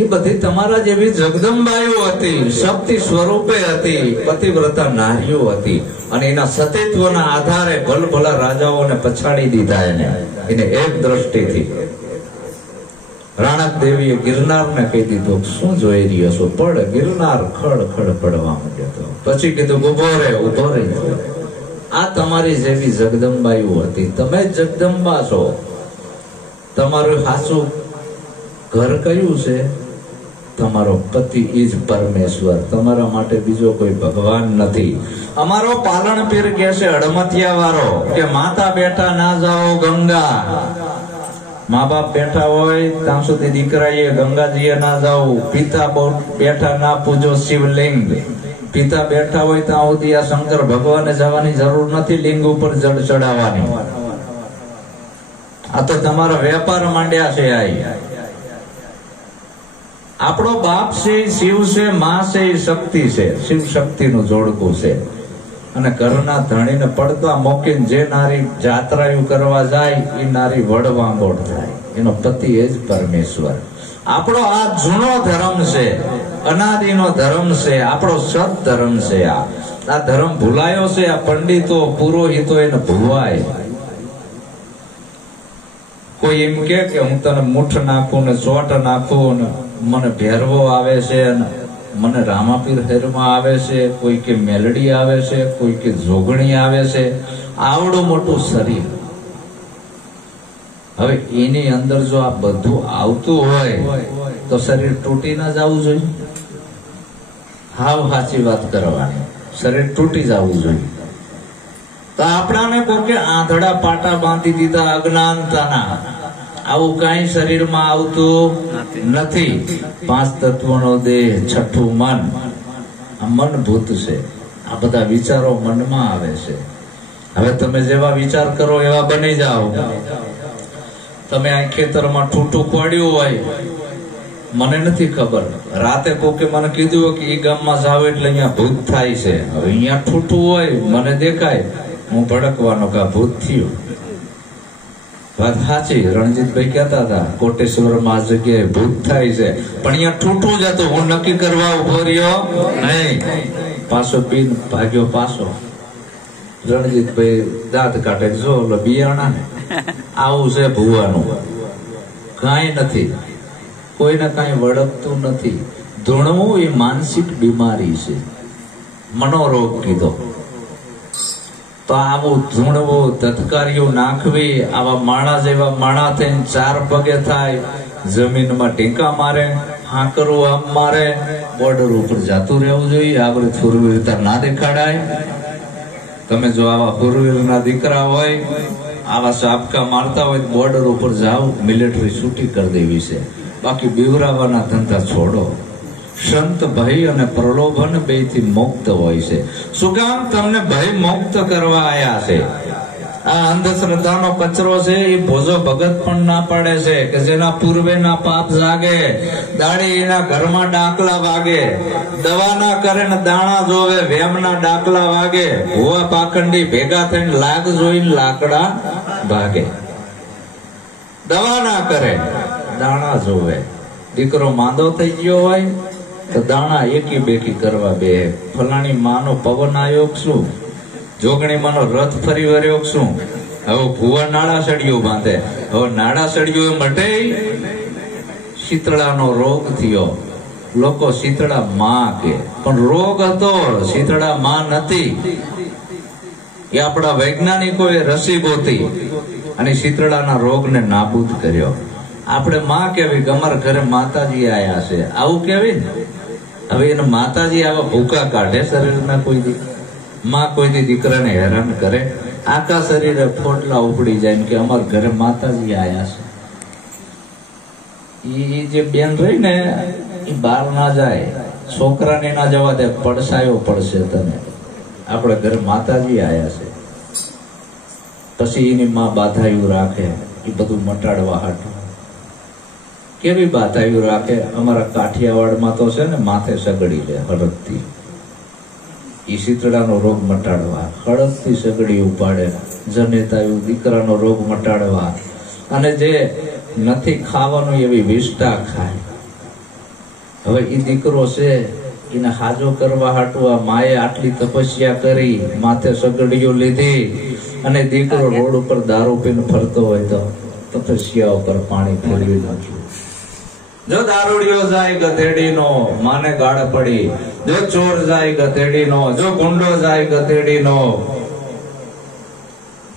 એ બધી તમારા જેવી જગદંબાઈઓ હતી, શક્તિ સ્વરૂપે હતી, પતિવ્રતા નારીઓ હતી. અને એના સતીત્વના આધારે ભલભલા રાજાઓને પછાડી દીધા. એને એક દ્રષ્ટિથી રાણક દેવીએ ગિરનારને કહી દીધું, શું જોઈ રહ્યો છો? પડ. ગિરનાર ખડ ખડ પડવા માંડ્યો હતો. પછી કીધું ઉભો રે, ઉભો રહી. આ તમારી જેવી જગદંબાઈઓ હતી. તમે જગદંબા છો. તમારું સાચું ઘર કયું છે? તમારો પતિ ઈજ પરમેશ્વર. તમારા માટે બીજો કોઈ ભગવાન નથી. અમારો પાલન પીર કે છે અડમતિયા વાળો કે માતા બેટા ના જાઓ ગંગા. મા બાપ બેઠા હોય ત્યાં સુધી દીકરાએ ગંગાજીએ ના જાવ. પિતા બેઠા ના પૂજો શિવલિંગ. પિતા બેઠા હોય ત્યાં સુધી આ શંકર ભગવાને જવાની જરૂર નથી. લિંગ ઉપર જળ ચડાવવાની. આ તો તમારા વેપાર માંડ્યા છે. આપણો બાપ છે શિવ છે, માં છે એ શક્તિ છે. શિવ શક્તિ નું જોડકું છે. અને ઘરના ધણીને પડતા મોકીને જે નારી જાત્રાયું કરવા જાય એ નારી વડવાંગોળ થાય. એનો પતિ એ જ પરમેશ્વર. આપણો આ જૂનો ધર્મ છે, અનાદિનો ધર્મ છે, આપણો સત ધર્મ છે. આ ધર્મ ભૂલાયો છે. આ પંડિતો પુરોહિતો એને ભૂવાય. કોઈ એમ કે હું તને મૂઠ નાખું ને ચોટ નાખું ને મને ભેરવો આવે છે, મને રામાપીર હેરમાં આવે છે, કોઈ કે મેલડી આવે છે, કોઈ કે જોગણી આવે છે. આવડું મોટું શરીર. હવે એની અંદર જો આ બધું આવતું હોય તો શરીર તૂટી ના જવું જોઈએ. હાવ સાચી વાત કરવાની. શરીર તૂટી જવું જોઈએ. તો આપણાને કોઈ આંધળા પાટા બાંધી દીધા અજ્ઞાનતાના. આવું કઈ શરીરમાં આવતું નથી. પાંચ તત્વનો દેહ, છઠ્ઠું મન. આ મન ભૂત છે. આ બધા વિચારો મનમાં આવે છે. હવે તમે જેવા વિચાર કરો એવા બની જાઓ. તમે આ ખેતરમાં ઠૂઠું પડ્યું હોય, મને નથી ખબર. રાતે કોકે મને કીધું કે એ ગામમાં જાવ એટલે અહીંયા ભૂત થાય છે. હવે અહીંયા ઠૂઠું હોય, મને દેખાય, હું ભડકવાનો કે ભૂત થયું. વાત સાચી. રણજીતભાઈ કહેતા હતા કોટેશ્વરમાં આ જગ્યાએ ભૂત થાય છે, પણ અહીંયા ઠૂઠું જ હતું. હું નક્કી કરવા ઉભો રહ્યો નહીં. પાછો પીન ભાગ્યો પાછો. રણજીતભાઈ દાંત કાઢે, જો બિયાણા ને આવું છે ભૂવાનું. કઈ નથી. કોઈને કઈ વળગતું નથી. ધૂણવું એ માનસિક બીમારી છે. મનોરોગ કીધો. તો આવું ધૂણવું, ધતકારીઓ નાખવી, આવા માણા જેવા માણા થઈને ચાર પગે થાય, જમીનમાં ટીંકા મારે, હાંકરું આમ મારે. બોર્ડર ઉપર જતું રહેવું જોઈએ. આપણે ફોરવ્હીલર ના દેખાડાય. તમે જો આવા ફોરવ્હીલર ના દીકરા હોય, આવા સાપકા મારતા હોય, બોર્ડર ઉપર જાઓ, મિલિટરી છૂટી કરી દેવી છે. બાકી બીવરાવાના ધંધા છોડો. સંત ભય અને પ્રલોભન બે થી મુક્ત હોય છે. શું કામ? તમને ભય મુક્ત કરવા આયા છે. આ અંધશ્રદ્ધાનો કચરો છે એ ભોજો ભગત પણ ના પાડે છે કે જેના પૂર્વેના પાપ જાગે, દાડી એના ઘરમાં ડાકલા વાગે, દવા ના કરે ને દાણા જોવે, વેમના ડાકલા વાગે, ભુવા પાખંડી ભેગા થઈને લાગ જોઈને લાકડા ભાગે. દવા ના કરે, દાણા જોવે. દીકરો માંદો થઈ ગયો હોય તો દાણા એકી બેકી કરવા બે. ફલાણી માનો પવન આવ્યો શું? જોગણી માનો રથ ફરી વર્યો શું? હવે ભુવા નાડા સળિયો બાંધે. હવે નાડા સળિયો મટે. શીતળાનો રોગ થયો. લોકો શીતળા માં કે, પણ રોગ હતો, શીતળા માં નથી. એ આપણા વૈજ્ઞાનિકોએ રસી ગોતી અને શીતળાના રોગને નાબૂદ કર્યો. આપણે માં કેવી, અમારા ઘરે માતાજી આયા છે આવું કેવી ને. હવે એને માતાજી આવા ભૂકા કાઢે શરીરના કોઈ દી? માં કોઈની દીકરાને હેરાન કરે, આખા શરીરે ફોટલા ઉપડી જાય કે અમારા ઘરે માતાજી આયા છે. એ જે બેન રહી ને એ બહાર ના જાય, છોકરાને ના જવા દે, પડસાયો પડશે તને, આપણે ઘરે માતાજી આયા છે. પછી એની માં બાધાયું રાખે, એ બધું મટાડવા હાટું. કેવી બાધાયું રાખે? અમારા કાઠિયાવાડમાં તો છે ને માથે સગડી લે હળદથી, ઈ શીતળાનો રોગ મટાડવા હળદથી સગડી ઉપાડે. જનેતાયું દીકરાનો રોગ મટાડવા. અને જે નથી ખાવાનું એવી વિષ્ટા ખાય. હવે ઈ દીકરો છે એને હાજો કરવા હાટુ આ માએ આટલી તપસ્યા કરી, માથે સગડીઓ લીધી, અને દીકરો રોડ ઉપર દારૂ પીને ફરતો હોય તો તપસ્યા ઉપર પાણી ફેરવી નાખ્યું. જો દારૂડિયો જાય ગધેડીનો, માને ગાળ પડી. જો ચોર જાય ગધેડીનો, જો ગુંડો જાય ગધેડીનો,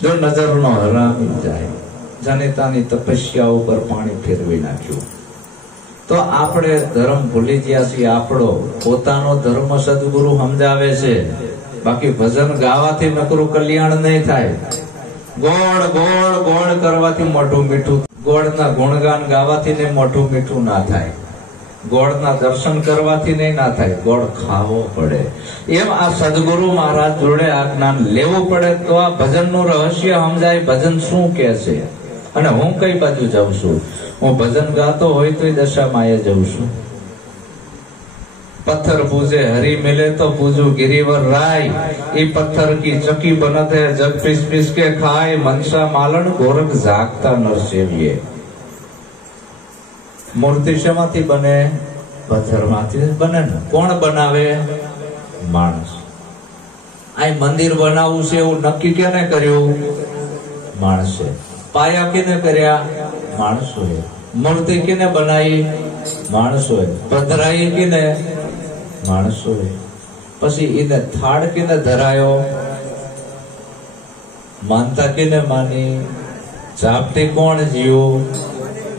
જો નજરનો હરામી જાય, જનેતાની તપસ્યા ઉપર પાણી ફેરવી નાખ્યું. તો આપણે ધર્મ ભૂલી ગયા છીએ. આપણો પોતાનો ધર્મ સદગુરુ સમજાવે છે, બાકી ભજન ગાવાથી નકરું કલ્યાણ નહીં થાય. ગોળ ગોળ ગોળ કરવાથી મોઢું મીઠું, ગોળના ગુણગાન ગાવાથી ને મોઢું મીઠું ના થાય. ગોળના દર્શન કરવાથી નહીં ના થાય, ગોળ ખાવો પડે. એમ આ સદગુરુ મહારાજ જોડે આ જ્ઞાન લેવું પડે તો આ ભજનનું રહસ્ય સમજાય. ભજન શું કે છે અને હું કઈ બાજુ જાઉં છું. હું ભજન ગાતો હોય તો દશામાં એ જઉં છું. पत्थर पूजे हरि मिले तो पूजू गिरिवर राय, ई पत्थर की चकी बनत है जग पिस पिस के खाए, मनसा मालन गोरख जागता नर सेविये. मूर्ति शेमाथी बने? पत्थर माथी बने ने. कोण बनावे? माणस. आ मंदिर बनावू छे एवुं नक्की केने कर्युं? माणसे. पाया केने कर्या? माणसोए. मूर्ति केने बनाई? माणसोए. पधराई केने? माणसोए. पछी इने थाळ केने धरायो? मानता केने मानी? जापती कोण जीव?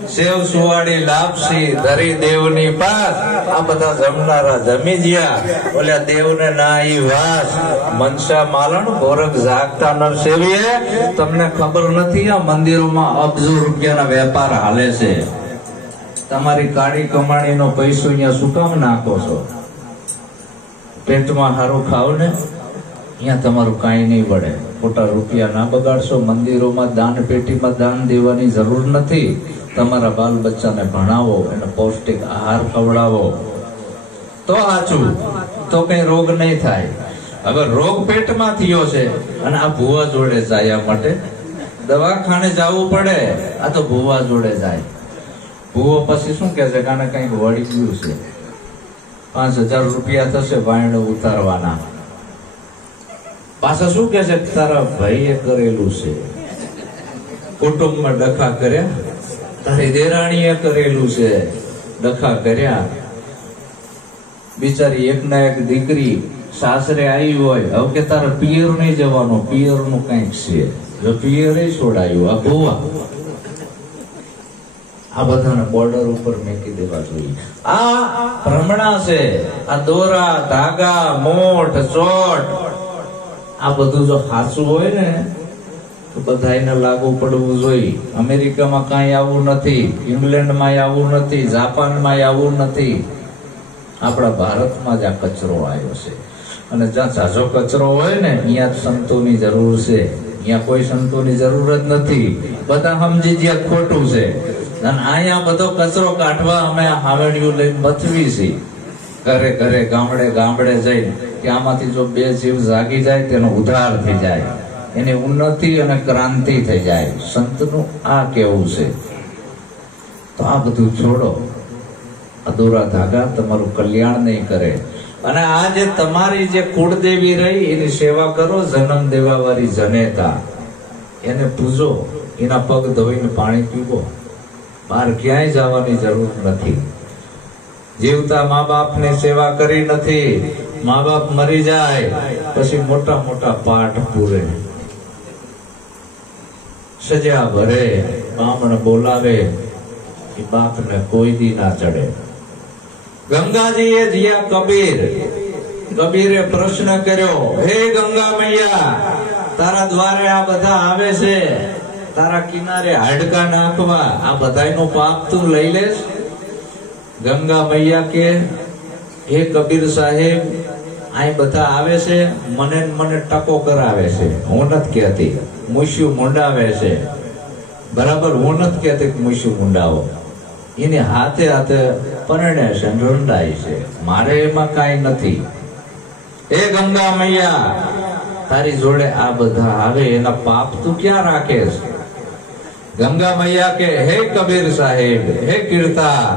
सेव सुवाड़ी लापसी धरी देवनी पास. आ बधा जमनारा जमी ज्या, बोल्या देवने ना ई वास. मनसा मालन गोरख जागता नर सेविये. तमने खबर नथी आ मंदिरोमां अबजो रूपियाना वेपार हाले छे. तमारी काળી કમાણીનો પૈસો અહીંયા શું કામ નાખો છો? પેટમાં હારું ખાવ ને, અહીંયા તમારું કાંઈ નહીં વળે. ખોટા રૂપિયા ના બગાડશો. મંદિરોમાં દાન પેટીમાં દાન દેવાની જરૂર નથી. તમારા બાલ બચ્ચાને ભણાવો, એને પૌષ્ટિક આહાર ખવડાવો તો સાચું, તો કઈ રોગ નહીં થાય. હવે રોગ પેટમાં થયો છે અને આ ભુવા જોડે જાય માટે દવાખાને જવું પડે. આ તો ભુવા જોડે જાય. ભુવો પછી શું કે છે? કાને કઈક વળી ગયું છે, 5000 રૂપિયા થશે વાયણો ઉતારવાના. પાછા શું કે છે? તારા ભાઈએ કરેલું છે. કુટુંબમાં ડખા કર્યા, તારી દેરાણીએ કરેલું છે, ડખા કર્યા. બિચારી એક ના એક દીકરી સાસરે આવી હોય, હવે કે તારે પિયર નહીં જવાનું, પિયર નું કઈક છે, જો પિયર છોડાયું. આ ભુવા. આ બધાને બોર્ડર ઉપર મેકી દેવા જોઈએ. આ ભ્રમણા છે. આ દોરા ધાગા મોઠ ચોટ આ બધું જો સાચું હોય ને તો બધાને લાગુ પડવું જોઈએ. અમેરિકામાં કાંઈ આવું નથી, ઇંગ્લેન્ડમાં આવું નથી, જાપાનમાં આવું નથી. આપણા ભારતમાં જ આ કચરો આવ્યો છે. અને જ્યાં ઝાઝો કચરો હોય ને અહીંયા સંતોની જરૂર છે. અહીંયા કોઈ સંતોની જરૂર જ નથી. બધા સમજી જ્યાં ખોટું છે. અને અહીંયા બધો કચરો કાઢવા અમે હાવણીયું લઈને બથવી છીએ. ઘરે ઘરે ગામડે ગામડે જઈને કે આમાંથી જો 2 જીવ જાગી જાય તેનો ઉદ્ધાર થઈ જાય, એની ઉન્નતિ અને ક્રાંતિ થઈ જાય. સંતનું આ કેવું છે. તો આ બધું છોડો. અધૂરા ધાગા તમારું કલ્યાણ નહીં કરે. અને આ જે તમારી જે કુળદેવી રહી એની સેવા કરો. જન્મ દેવા વાળી જનેતા એને પૂજો, એના પગ ધોઈને પાણી પીવો. બહાર ક્યાંય જવાની જરૂર નથી. જીવતા મા બાપ ની સેવા કરી નથી. મા બાપ મરી જાય પછી મોટા મોટા પાઠ પૂરે, સજા ભરે, બામણ બોલાવે, એ બાપ ને કોઈ દી ના ચડે. ગંગાજી એ જીયા કબીર, કબીરે પ્રશ્ન કર્યો, હે ગંગા મૈયા, તારા દ્વારે આ બધા આવે છે, તારા કિનારે હાડકા નાખવા, આ બધાયનું પાપ તું લઈ લેશ? ગંગા મૈયા કે, હે કબીર સાહેબ, આ બધા આવે છે, મને ટકો કરાવે છે, હું નથી કહેતી મૂછ્યું મુંડાવે છે, બરાબર, હું નથી કહેતી મૂછ્યું મુંડાવો, એની હાથે હાથે પરણે છે, રંડાય છે, મારે એમાં કાંઈ નથી. એ ગંગા મૈયા, તારી જોડે આ બધા આવે, એના પાપ તું ક્યાં રાખે છે? ગંગા મૈયા કે, હે કબીર સાહેબ, હે કીર્તાર,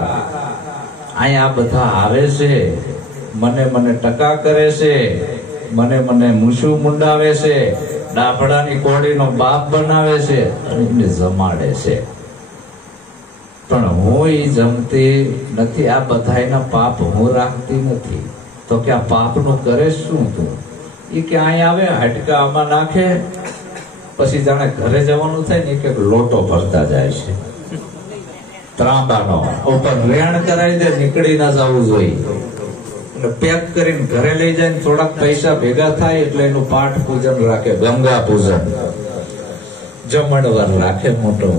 અહીંયા બધા આવે છે, મને ટકા કરે છે, મને મૂછું મુંડાવે છે, ડાફડાની કોડીનો બાપ બનાવે છે અને એને જમાડે છે, પણ હું એ જમતી નથી, આ બધાયના પાપ હું રાખતી નથી. તો કે આ પાપનું કરે શું તું? એ કે અહીં આવે, હાડકા આમાં નાખે, પછી જાણે ઘરે જવાનું થાય ને, કે લોટો ભરતા જાય છે ત્રાંબાનો, ઉપર રેણ કરાવી દે, નીકળી ના જવું જોઈએ, એટલે પેક કરીને ઘરે લઈ જાય ને થોડાક પૈસા ભેગા થાય એટલે એનું પાઠ પૂજન રાખે, ગંગા પૂજન, જમણવાર રાખે મોટો,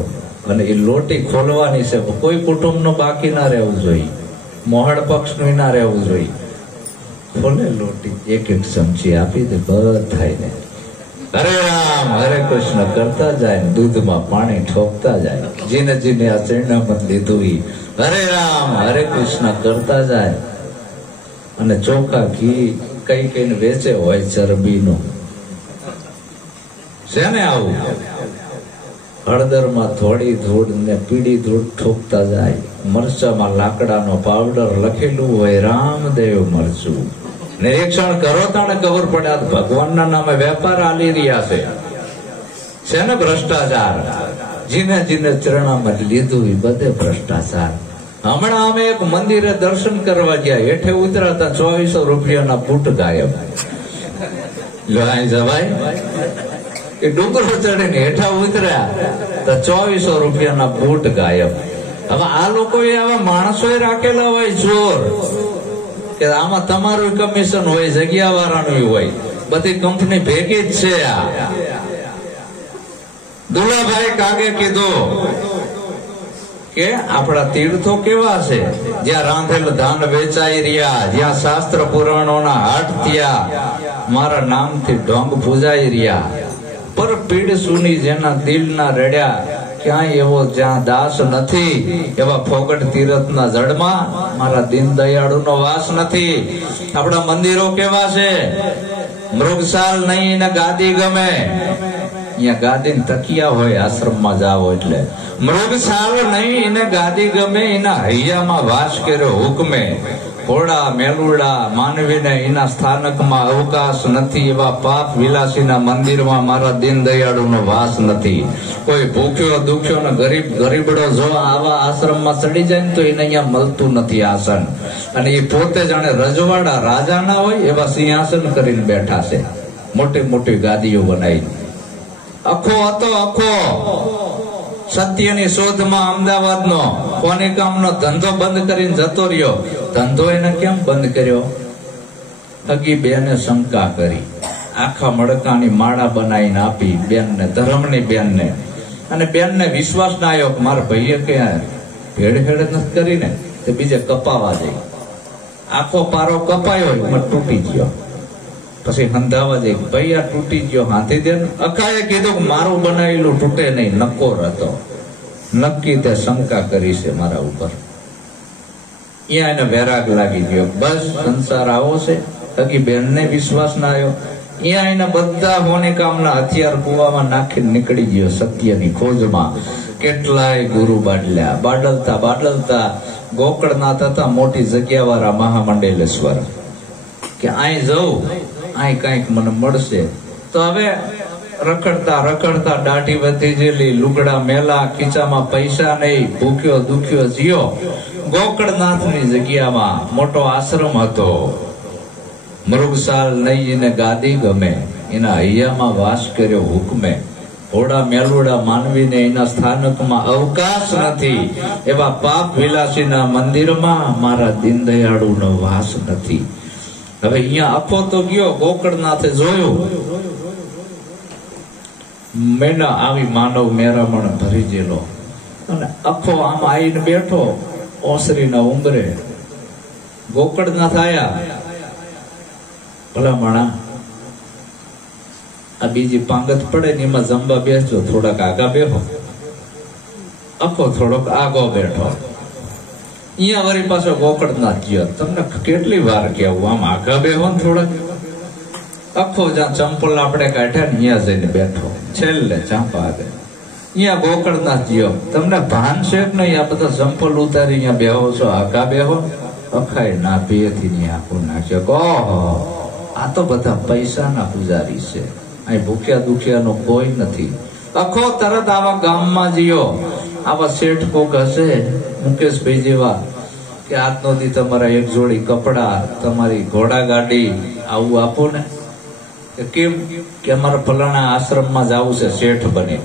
અને એ લોટી ખોલવાની છે, કોઈ કુટુંબનું બાકી ના રહેવું જોઈએ, મોહડ પક્ષનું ના રહેવું જોઈએ. ખોલે લોટી, એક ચમચી આપી દે બધાયને, હરે રામ હરે કૃષ્ણ કરતા જાય, દૂધમાં પાણી ઠોકતા જાય, જીને જીને આ ચરણામત લીધું ઈ હરે રામ હરે કૃષ્ણ કરતા જાય. અને ચોખા ઘી કઈ કઈને વેચે હોય ચરબીનું છે ને, આવું હળદરમાં થોડી ધૂળ ને પીળી ધૂળ ઠોકતા જાય, મરચામાં લાકડાનો પાવડર લખેલું હોય રામદેવ મરચું. નિરીક્ષણ કરો તાણે ખબર પડે ભગવાનના નામે વેપાર આલી રહ્યા છે ને ભ્રષ્ટાચાર. જીને જીને ચરણામાં લીધું એ બધે ભ્રષ્ટાચાર. હમણાં અમે એક મંદિરે દર્શન કરવા ગયા, હેઠે ઉતરાતા 2400 રૂપિયાના બૂટ ગાયબ. જવાય એ ડુંગરો ચડીને હેઠા ઉતર્યા તો 2400 રૂપિયાના બૂટ ગાયબ. હવે આ લોકો આવા માણસો રાખેલા હોય ચોર, કે આમાં તમારું કમિશન હોય, જગ્યા વાળાનું હોય, બધી કંપની ભેગી જ છે. આ દુલાભાઈ કાગે કીધું કે આપણા તીર્થો કેવા છે, જ્યાં રાંધેલ ધાન વેચાઈ રહ્યા, જ્યાં શાસ્ત્ર પુરાણોના હાટ થયા, મારા નામથી ઢોંગ પૂજાઈ રહ્યા, પર પીડ સુની જેના દિલના રડ્યા, ક્યાંય એવો જ્યાં દાસ નથી, એવા ફોગટ તીર્થના જડમાં મારા દીન દયાળુનો વાસ નથી. આપણા મંદિરો કેવા છે, મૃગશાલ નહીં ને ગાદી ગમે, અહીંયા ગાદી તકિયા હોય, આશ્રમમાં જાઓ એટલે મૃગશાલ નહીં એને ગાદી ગમે, એના હૈયામાં વાસ કર્યો હુકમે, ઘોડા મેલુડા માનવીને એના સ્થાનકમાં અવકાશ નથી, એવા પાપ વિલાસીના મંદિરમાં મારા દીન દયાળુનો વાસ નથી. કોઈ ભૂખ્યો દુખ્યો ને ગરીબડો જો આવા આશ્રમમાં ચડી જાય ને તો એને અહીંયા મળતું નથી આસન, અને એ પોતે જાણે રજવાડા રાજા ના હોય એવા સિંહાસન કરીને બેઠા છે, મોટી મોટી ગાદીઓ બનાવી. અખો હતો અખો સત્યની શોધમાં અમદાવાદનો કોની કામનો ધંધો બંધ કરીને જતો રહ્યો. ધંધો એને કેમ બંધ કર્યો? હગી બેને શંકા કરી, આખા મડકાની માળા બનાવીને આપી બેનને, ધર્મની બેનને, અને બેનને વિશ્વાસ ના આવ્યો કે મારા ભાઈએ ક્યાં ભેડ નથી કરીને તે બીજે કપાવા જઈ. આખો પારો કપાયો એમાં તૂટી ગયો, પછી હંધાવા જઈ, ભાઈ આ તૂટી ગયો હાથી દે. અખાએ કીધું કે મારું બનાવેલું તૂટે નહીં, નકોર હતો, નક્કી તે શંકા કરી છે મારા ઉપર. અહીંયા એને વૈરાગ લાગી ગયો, બસ સંસાર આવો છે. હગી બેનને વિશ્વાસ ના આવ્યો, અહીંયા એને બધા હોની કામના હથિયાર કુવામાં નાખીને નીકળી ગયો સત્યની ખોજમાં. કેટલાય ગુરુ બાડલતા બાડલતા ગોકળનાથ હતા મોટી જગ્યા વાળા મહામંડલેશ્વર, કે અહીં જવું, અહીં કઈક મને મળશે. તો હવે રખડતા રખડતા દાઢી વધી ગયેલી, લુગડા મેલા, ખીચામાં પૈસા નહીં, ભૂખ્યો દુખ્યો જીયો. ગોકળનાથની જગ્યામાં મોટો આશ્રમ હતો, મૃગશાલ નહીં ને ગાદી ગમે, એના હૈયામાં વાસ કર્યો હુકમે. ઘોડા મેલુડા માનવીને એના સ્થાનકમાં અવકાશ નથી, એવા પાપ વિલાસીના મંદિરમાં મારા દીનદયાળુનો વાસ નથી. હવે અહીંયા અખો તો ગયો, ગોકળનાથે જોયું મેના આવી માનવ મેરામણ ભરી જેલો, અને અખો આમ આવીને બેઠો ઓસરીના ઉંબરે. ગોકળનાથ આયા, ભલા માણા આ બીજી પાંગત પડે ને એમાં જમવા બેસજો, થોડાક આગા બેહો. અખો થોડોક આગો બેઠો. અહીંયા વળી પાછો ગોકળનાથ ગયો. તમને કેટલી વાર કેવું, આમ આગા બેહો ને થોડાક. અખો જ્યાં ચંપલ આપણે કાઢ્યા ને અહીંયા જઈને બેઠો, છેલ્લે ચાંપા આગળ. અહીંયા ગોકળનાથ ગયો. તમને ભાન છે કે નહીં? આ બધા ચંપલ ઉતારી અહીંયા બેહો છો, આગા બેહો. અખાય ના બેથી ની આખું નાખ્યો. ઓહો, આ તો બધા પૈસાના પૂજારી છે, અહીં ભૂખ્યા દુખ્યાનો કોઈ નથી. અખો તરત આવા ગામમાં જીયો. આવા શેઠ કોક હશે મુકેશભાઈ જેવા, કે આજનો દી તમારા એક જોડી કપડા, તમારી ઘોડા ગાડી આવું આપો ને. કેમ? કે અમારા ફલાણા આશ્રમમાં જવું છે શેઠ બને,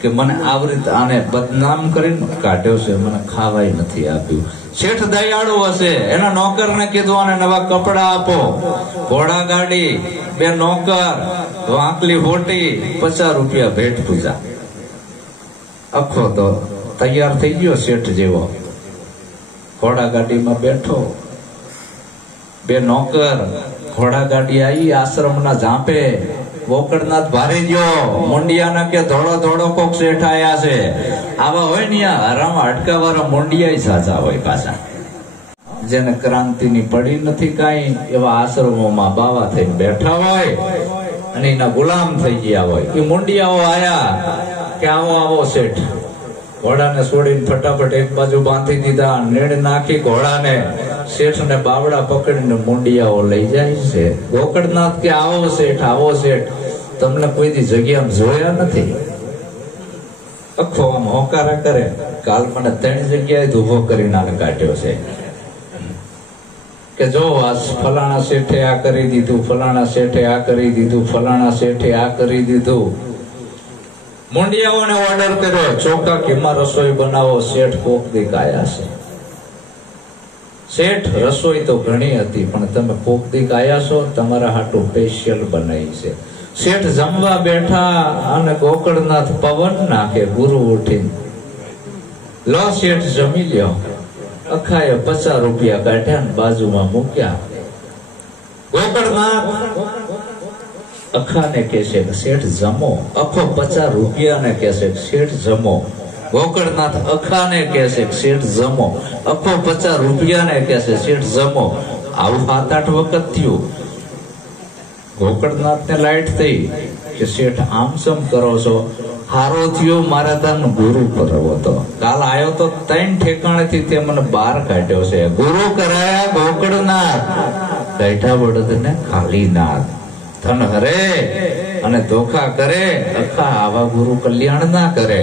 કે મને આવી રીતે આને બદનામ કરીને કાઢ્યો છે, મને ખાવાય નથી આપ્યું. શેઠ દયાળુ હશે, એના નોકરને કીધું આને નવા કપડા આપો, ઘોડા ગાડી, 2 નોકર, વાંકલી હોટી, 50 રૂપિયા ભેટ પૂજા. અખો તો તૈયાર થઈ ગયો શેઠ જેવો. ઘોડા ગાડીમાં બેઠો, 2 નોકર, ઘોડા ગાડી આવી આશ્રમના ઝાંપે. ગોકળનાથ ભારે ગયો. મોંડિયાના કે ધોળો ધોળો કોક શેઠ આયા છે. આવા હોય ને હરામ અટકાવાળા મોંડિયા સાચા હોય પાછા, જેને ક્રાંતિની પડી નથી કાંઈ, એવા આશ્રમોમાં બાવા થઈને બેઠા હોય અને એના ગુલામ થઈ ગયા હોય. એ મોંડિયાઓ આયા કે આવો આવો શેઠ. ઘોડાને છોડીને ફટાફટ એક બાજુ બાંધી દીધા, નેડ નાખી ઘોડાને. શેઠ ને બાવડા પકડીને મોંડિયાઓ લઈ જાય છે. ગોકળનાથ કે આવો શેઠ, આવો શેઠ, તમને કોઈ દી જગ્યામાં જોયા નથી. અખો આમ હોકારા કરે. કાલ મને 3 જગ્યાએ ઉભો કરીને આને કાઢ્યો છે, કે જો આ ફલાણા શેઠે આ કરી દીધું, ફલાણા શેઠે આ કરી દીધું, ફલાણા શેઠે આ કરી દીધું. મોંડિયાઓને ઓર્ડર કર્યો, ચોખા ઘીમાં રસોઈ બનાવો, શેઠ કોક દી કાયા છે. શેઠ રસોઈ તો ઘણી હતી, પણ તમે કોક દી કાયા છો, તમારા હાટું સ્પેશિયલ બનાવી છે. શેઠ જમવા બેઠા અને ગોકળનાથ પવન નાખે. ગુરુ ઉઠીને લો શેઠ જમી લ્યો. અખાએ 50 રૂપિયા કાઢ્યા ને બાજુમાં મૂક્યા. ગોકળનાથ અખાને કહે છે કે શેઠ જમો. અખો 50 રૂપિયાને કહે છે શેઠ જમો. ગોકળનાથ અખાને કહે છે શેઠ જમો. અખો 50 રૂપિયાને કહે છે શેઠ જમો. આવું 7-8 વખત થયું. ગોકળનાથ ને લાઈટ થઈ કે શેઠ આમ સમ કરો છો. હારો થયો મારા તન ગુરુ કરવો હતો. કાલ આવ્યો તો 3 ઠેકાણેથી તે મને બહાર કાઢ્યો છે. ગુરુ કરાયા ગોકળનાથ, કાઢ્યા બળદને ખાલીનાથ. ધન હરે અને ધોખા કરે, અખા આવા ગુરુ કલ્યાણ ના કરે.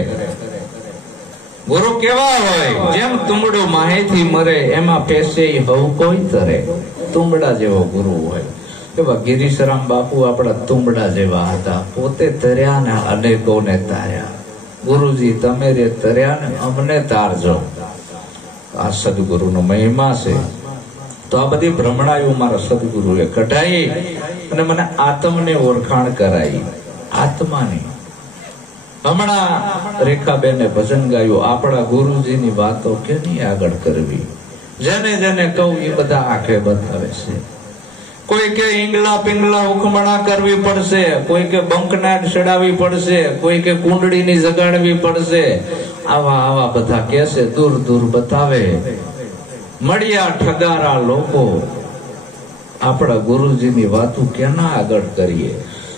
ગુરુ કેવા હોય? જેમ તુંબડું માહેથી મરે, એમાં પેશે હવ કોઈ તરે. તુંબડા જેવો ગુરુ હોય. એવા ગિરીશરામ બાપુ આપણા તુંબડા જેવા હતા. પોતે તર્યા ને અનેકોને તાર્યા. ગુરુજી તમે રે તર્યા ને અમને તારજો. આ સદગુરુનો મહિમા છે. તો આ બધી ભ્રમણાઓ મારા સદગુરુએ કઢાઈ અને મને આત્મને ઓળખાણ કરાઈ. આત્માની હમણાં રેખાબેને ભજન ગાયું, આપણા ગુરુજીની વાતો કેની આગળ કરવી. જેને જેને કહું એ બધા આંખે બતાવે છે. કોઈ કે ઈંગલા પિંગલા હુકમણા કરવી પડશે, કોઈ કે બંકનાટ ચડાવવી પડશે, કોઈ કે કુંડળીની જગાડવી પડશે. આવા આવા બધા કે છે, દૂર દૂર બતાવે. મળ્યા ઠગારા લોકો. આપણા ગુરુજીની વાતો કેના આગળ કરીએ?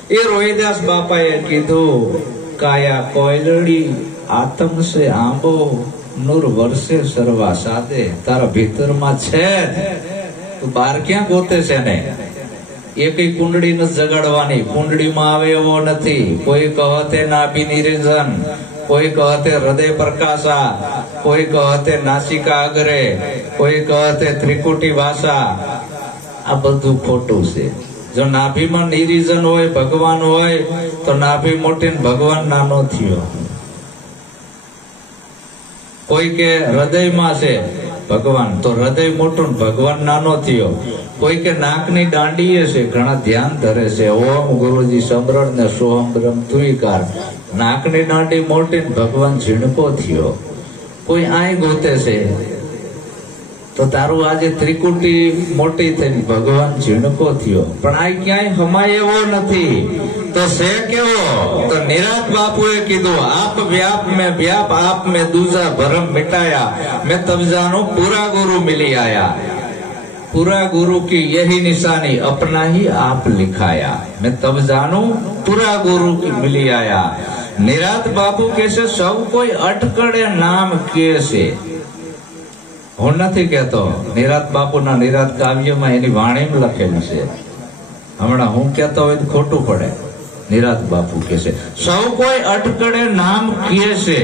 એ રોહિદાસ બાપાએ કીધું, કાયા કોયલડી આતમ સે આંબો, નૂર વર્ષે સરવા સાદે. તારા ભીતરમાં છે, તું બહાર ક્યાં ગોતે છે ને? એકેય કુંડળી નથી જગાડવાની. કુંડળીમાં આવે એવો નથી. કોઈ કહતે નાભી નિરંજન, કોઈ કહતે હૃદય પ્રકાશા, કોઈ કહતે નાસિકા અગ્રે, કોઈ કહતે ત્રિકુટી વાસા. આ બધું ખોટું છે. જો નાભીમાં નિરીજન હોય, ભગવાન હોય, તો નાભી મોટી ને ભગવાન નાનો થયો. કોઈ કે હૃદયમાં છે, ભગવાન તો હૃદય મોટું ને ભગવાન નાનો થયો. કોઈ કે નાકની દાંડીએ છે, ઘણા ધ્યાન ધરે છે, ઓમ ગુરુજી સમરણ ને સોહમ બ્રહ્મ તુઈકાર. નાકની દાંડી મોટી ને ભગવાન ઝીણકો થયો. કોઈ આય ગોતે છે તો તારું આજે ત્રિકુટી મોટી થઈને ભગવાન ઝીણકો થયો, પણ આ ક્યાંય હમાય એવો નથી. તો છે કેવો? તો નિરાત બાપુએ કીધું, આપ વ્યાપ में व्याप आप में दूसरा भरम मिटाया, मैं तब जानो पूरा गुरु मिली आया. पूरा गुरु की यही निशानी अपना ही आप लिखाया. मैं तब जानो पूरा गुरु की मिली आया. નિરાત બાપુ કે છે સૌ કોઈ અટકળે નામ કે છે. હું નથી કહેતો, નિરાત બાપુના નિરાત કાવ્યમાં એની વાણીમાં લખેલું છે. હમણાં હું કહેતો હોય તો ખોટું પડે. નિરાત બાપુ કે છે સૌ કોઈ અટકળે નામ કે છે.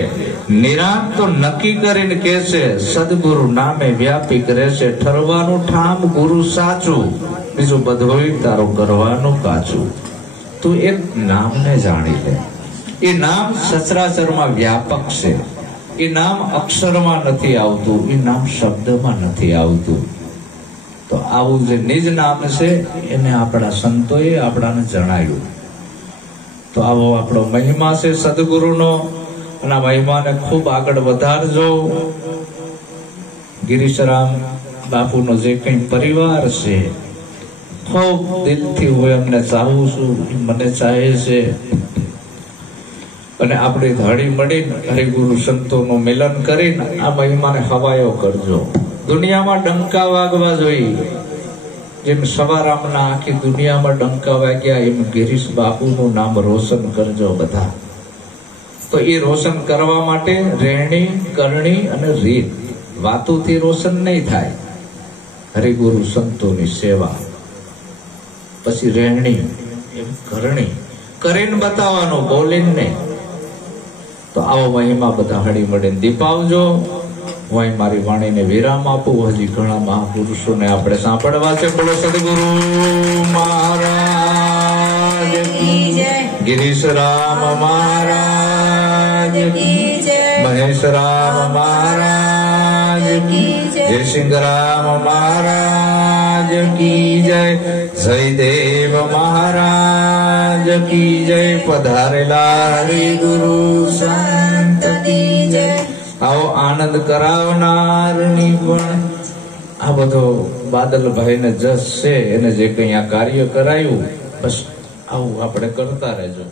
નિરાત તો નક્કી કરીને કે છે, સદગુરુ નામે વ્યાપી કરે છે. ઠરવાનું ઠામ ગુરુ સાચું, બીજું બધું તારું કરવાનું કાચું. તું એક નામને જાણી લે. એ નામ સચરાચરમાં વ્યાપક છે. એ નામ અક્ષરમાં નથી આવતું, એ નામ શબ્દમાં નથી આવતું. તો આવું જે નિજ નામ છે એને આપણા સંતોએ આપણાને જણાવ્યું. તો આવો આપણો મહિમા છે સદગુરુનો, અને મહિમાને ખૂબ આગળ વધારજો. ગિરીશરામ બાપુનો જે કઈ પરિવાર છે, ખૂબ દિલથી હું એમને ચાહું છું, મને ચાહે છે. અને આપણે હળી મળીને હરિગુરુ સંતોનું મિલન કરીને આ મહિમાને હવાયો કરજો. દુનિયામાં ડંકા વાગવા જોઈએ, જેમ સવારામના આખી દુનિયામાં ડંકા વાગ્યા, એમ ગિરીશ બાપુનું નામ રોશન કરજો બધા. તો એ રોશન કરવા માટે રહેણી કરણી અને રીત, વાતોથી રોશન નહીં થાય. હરિગુરુ સંતોની સેવા, પછી રહેણી, એમ કરણી કરીને બતાવવાનું, બોલીને નહીં. તો આવો મહિમા બધા હળી મળીને દીપાવજો. હું મારી વાણીને વિરામ આપું. હજી ઘણા મહાપુરુષોને આપણે સાંભળવા છે. બોલો સદગુરુ મહારાજ કી જય, ગિરીશરામ મહારાજ કી જય, મહેશરામ મહારાજ કી જય, જયસિંહરામ મહારાજ કી જય, જયદેવ મહારાજ કી જય. પધારેલા હરિગુરુ સંત કી જય. આવો આનંદ કરાવનારની પણ આ બધો બાદલભાઈ ને જસ છે, એને જે કઈ આ કાર્ય કરાયું, બસ આવું આપણે કરતા રહેજો.